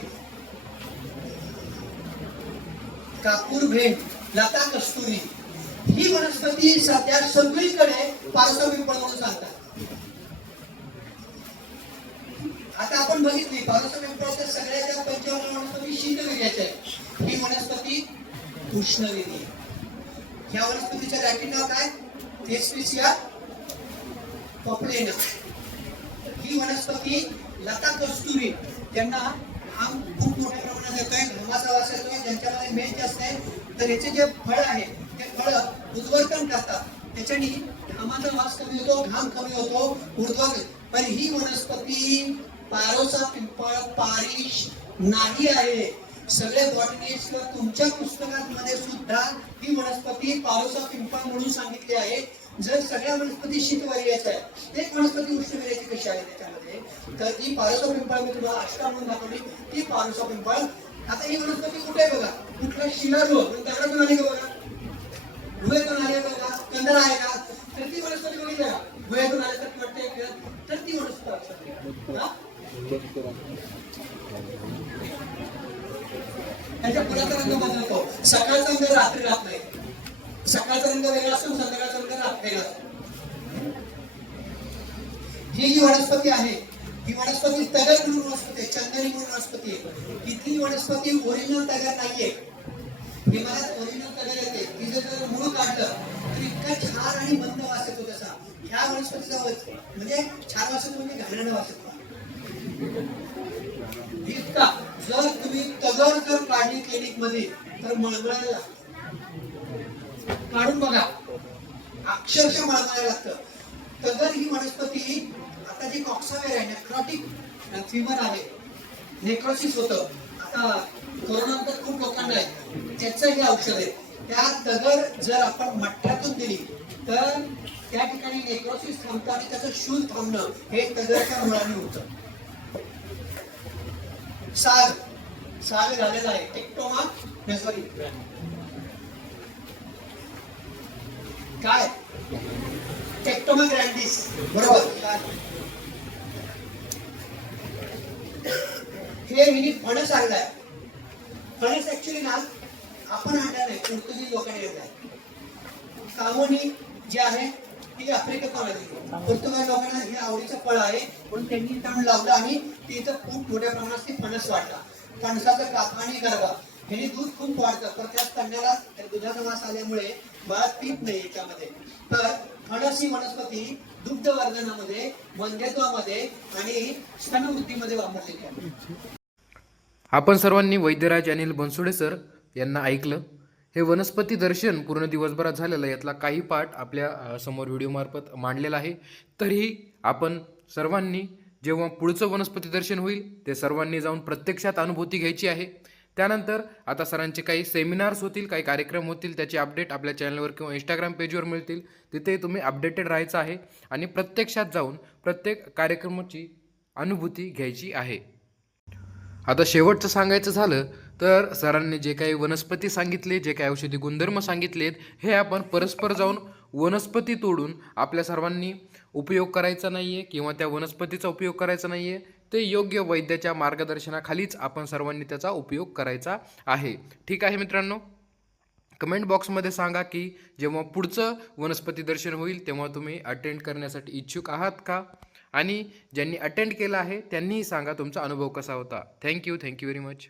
कापूर भेंड, लता कस्तुरी. ही वनस्पती सध्या सगळीकडे पारसं पिंपळ म्हणून सांगतात. आता आपण बघितली पारसं पिंपळाच्या सगळ्याच्या 55 वनस्पती शीतवीर्याच्या आहे. ही वनस्पती उष्णवीर्य. ह्या वनस्पतीचं लॅटिन नाव काय? थेस्पिसिया पॉप्लेना. ही वनस्पती लता कस्तुरी, त्यांना घाम खूप मोठ्या प्रमाणात येतोय, घामाचा वास येतोय, ज्यांच्यामध्ये मेद जास्त आहे तर याचे जे फळ आहे ते फळ उद्वर्तन करतात. त्याच्याने घामाचा वास कमी होतो, घाम कमी होतो, ऊर्ध्वगामी. पण ही वनस्पती पारोसा पिंपळ पारिश नाही आहे. सगळे बॉटनिस्ट तुमच्या पुस्तकांमध्ये सुद्धा ही वनस्पती पारोसा पिंपळ म्हणून सांगितली आहे. जर सगळ्या वनस्पती शीतवर्याच्या आहेत, एक वनस्पती उष्णवर्याची कशी आहे त्याच्यामध्ये, तर ती पारोसा पिंपळ मी तुम्हाला अष्टांग दाखवली, ती पारोसा पिंपळ. आता ही वनस्पती कुठे आहे बघा, कुठला शिलारोग दगडातून आली का बघा, गुहेतून आले बघा, कंदर आहे का, तर ती वनस्पती बघितली का, गुहेतून आल्यासारखी वाटते, तर ती वनस्पती हा? त्याच्या फुलाचा रंग बदलतो, सकाळचा रंग रात्री राहत नाही, सकाळचा रंग वेगळा असतो, संध्याकाळचा रंग रात वेगळा असतो. ही जी वनस्पती आहे, ही वनस्पती तगर म्हणून वनस्पती आहे, चंदनी म्हणून वनस्पती आहे. तिथली वनस्पती ओरिजिनल तगर नाहीये, हिमालयात ओरिजिनल तगर येते. तिचं जर मूळ काढलं तर इतका छान आणि मंद वास येतो तसा. ह्या वनस्पतीचा म्हणजे छान वास येतो, म्हणजे घाणेरडा वास येतो. इतका जर तुम्ही तगर जर काढली क्लिनिक मध्ये तर मळमळायला काढून बघा, अक्षरशः मळमळायला लागतं. तगर ही वनस्पती आता जी कॉक्सावेर आहे, नेक्रोटिक फिवर आहे, नेक्रोसिस होतं आता कोरोनानंतर खूप लोकांना आहे, त्याचं हे औषध आहे. त्या तगर जर आपण मठ्ठ्यातून दिली तर त्या ठिकाणी नेक्रोसिस थांबतं आणि त्याचं शूल थांबणं हे तगरच्या मुळाने होतं. साग झालेला आहे, टेक्टोमा सॉरी काय टेक्टोमा ग्रँडिस, बरोबर. हे हिने फणस आणलाय. फणस ऍक्च्युली ना आपण आणला नाही, पोर्तुगीज लोकांनी आणलाय. कामोनी जे आहे ती आफ्रिकेतून आली. पोर्तुगाल लोकांना हे आवडीचं फळ आहे म्हणून त्यांनी तण लावलं आणि तिथं खूप मोठ्या प्रमाणात ती फणस वाढला. फणसाचं कापणी करावा, ह्याने दूध खूप वाढतं, तर त्या तण्याला दुधाचा वास आल्यामुळे बाळ पीत नाही याच्यामध्ये. तर फणस ही वनस्पती दुग्धवर्धनामध्ये, वंध्यत्वामध्ये आणि स्तनवृद्धीमध्ये वापरलेली आहे. आपण सर्वांनी वैद्यराज अनिल बनसोडे सर यांना ऐकलं. हे वनस्पती दर्शन पूर्ण दिवसभरात झालेलं, यातला काही पार्ट आपल्या समोर व्हिडिओमार्फत मांडलेला आहे. तरीही आपण सर्वांनी जेव्हा पुढचं वनस्पती दर्शन होईल ते सर्वांनी जाऊन प्रत्यक्षात अनुभूती घ्यायची आहे. त्यानंतर आता सरांचे काही सेमिनार्स होतील, काही कार्यक्रम होतील, त्याची अपडेट आपल्या चॅनलवर किंवा इंस्टाग्राम पेजवर मिळतील. तिथे तुम्ही अपडेटेड राहायचं आहे आणि प्रत्यक्षात जाऊन प्रत्येक कार्यक्रमाची अनुभूती घ्यायची आहे. आता शेवटचं सांगायचं झालं तर सरांनी जे काही वनस्पती सांगितले, जे काही औषधी गुणधर्म सांगितलेत, हे आपण परस्पर जाऊन वनस्पती तोडून आपल्या सर्वांनी उपयोग करायचा नाही आहे किंवा त्या वनस्पतीचा उपयोग करायचा नाही आहे. ते योग्य वैद्याच्या मार्गदर्शनाखालीच आपण सर्वांनी त्याचा उपयोग करायचा आहे. ठीक आहे मित्रांनो, कमेंट बॉक्समध्ये सांगा की जेव्हा पुढचं वनस्पती दर्शन होईल तेव्हा तुम्ही अटेंड करण्यासाठी इच्छुक आहात का, आणि ज्यांनी अटेंड केलं आहे त्यांनीही सांगा तुमचा अनुभव कसा होता. Thank you very much.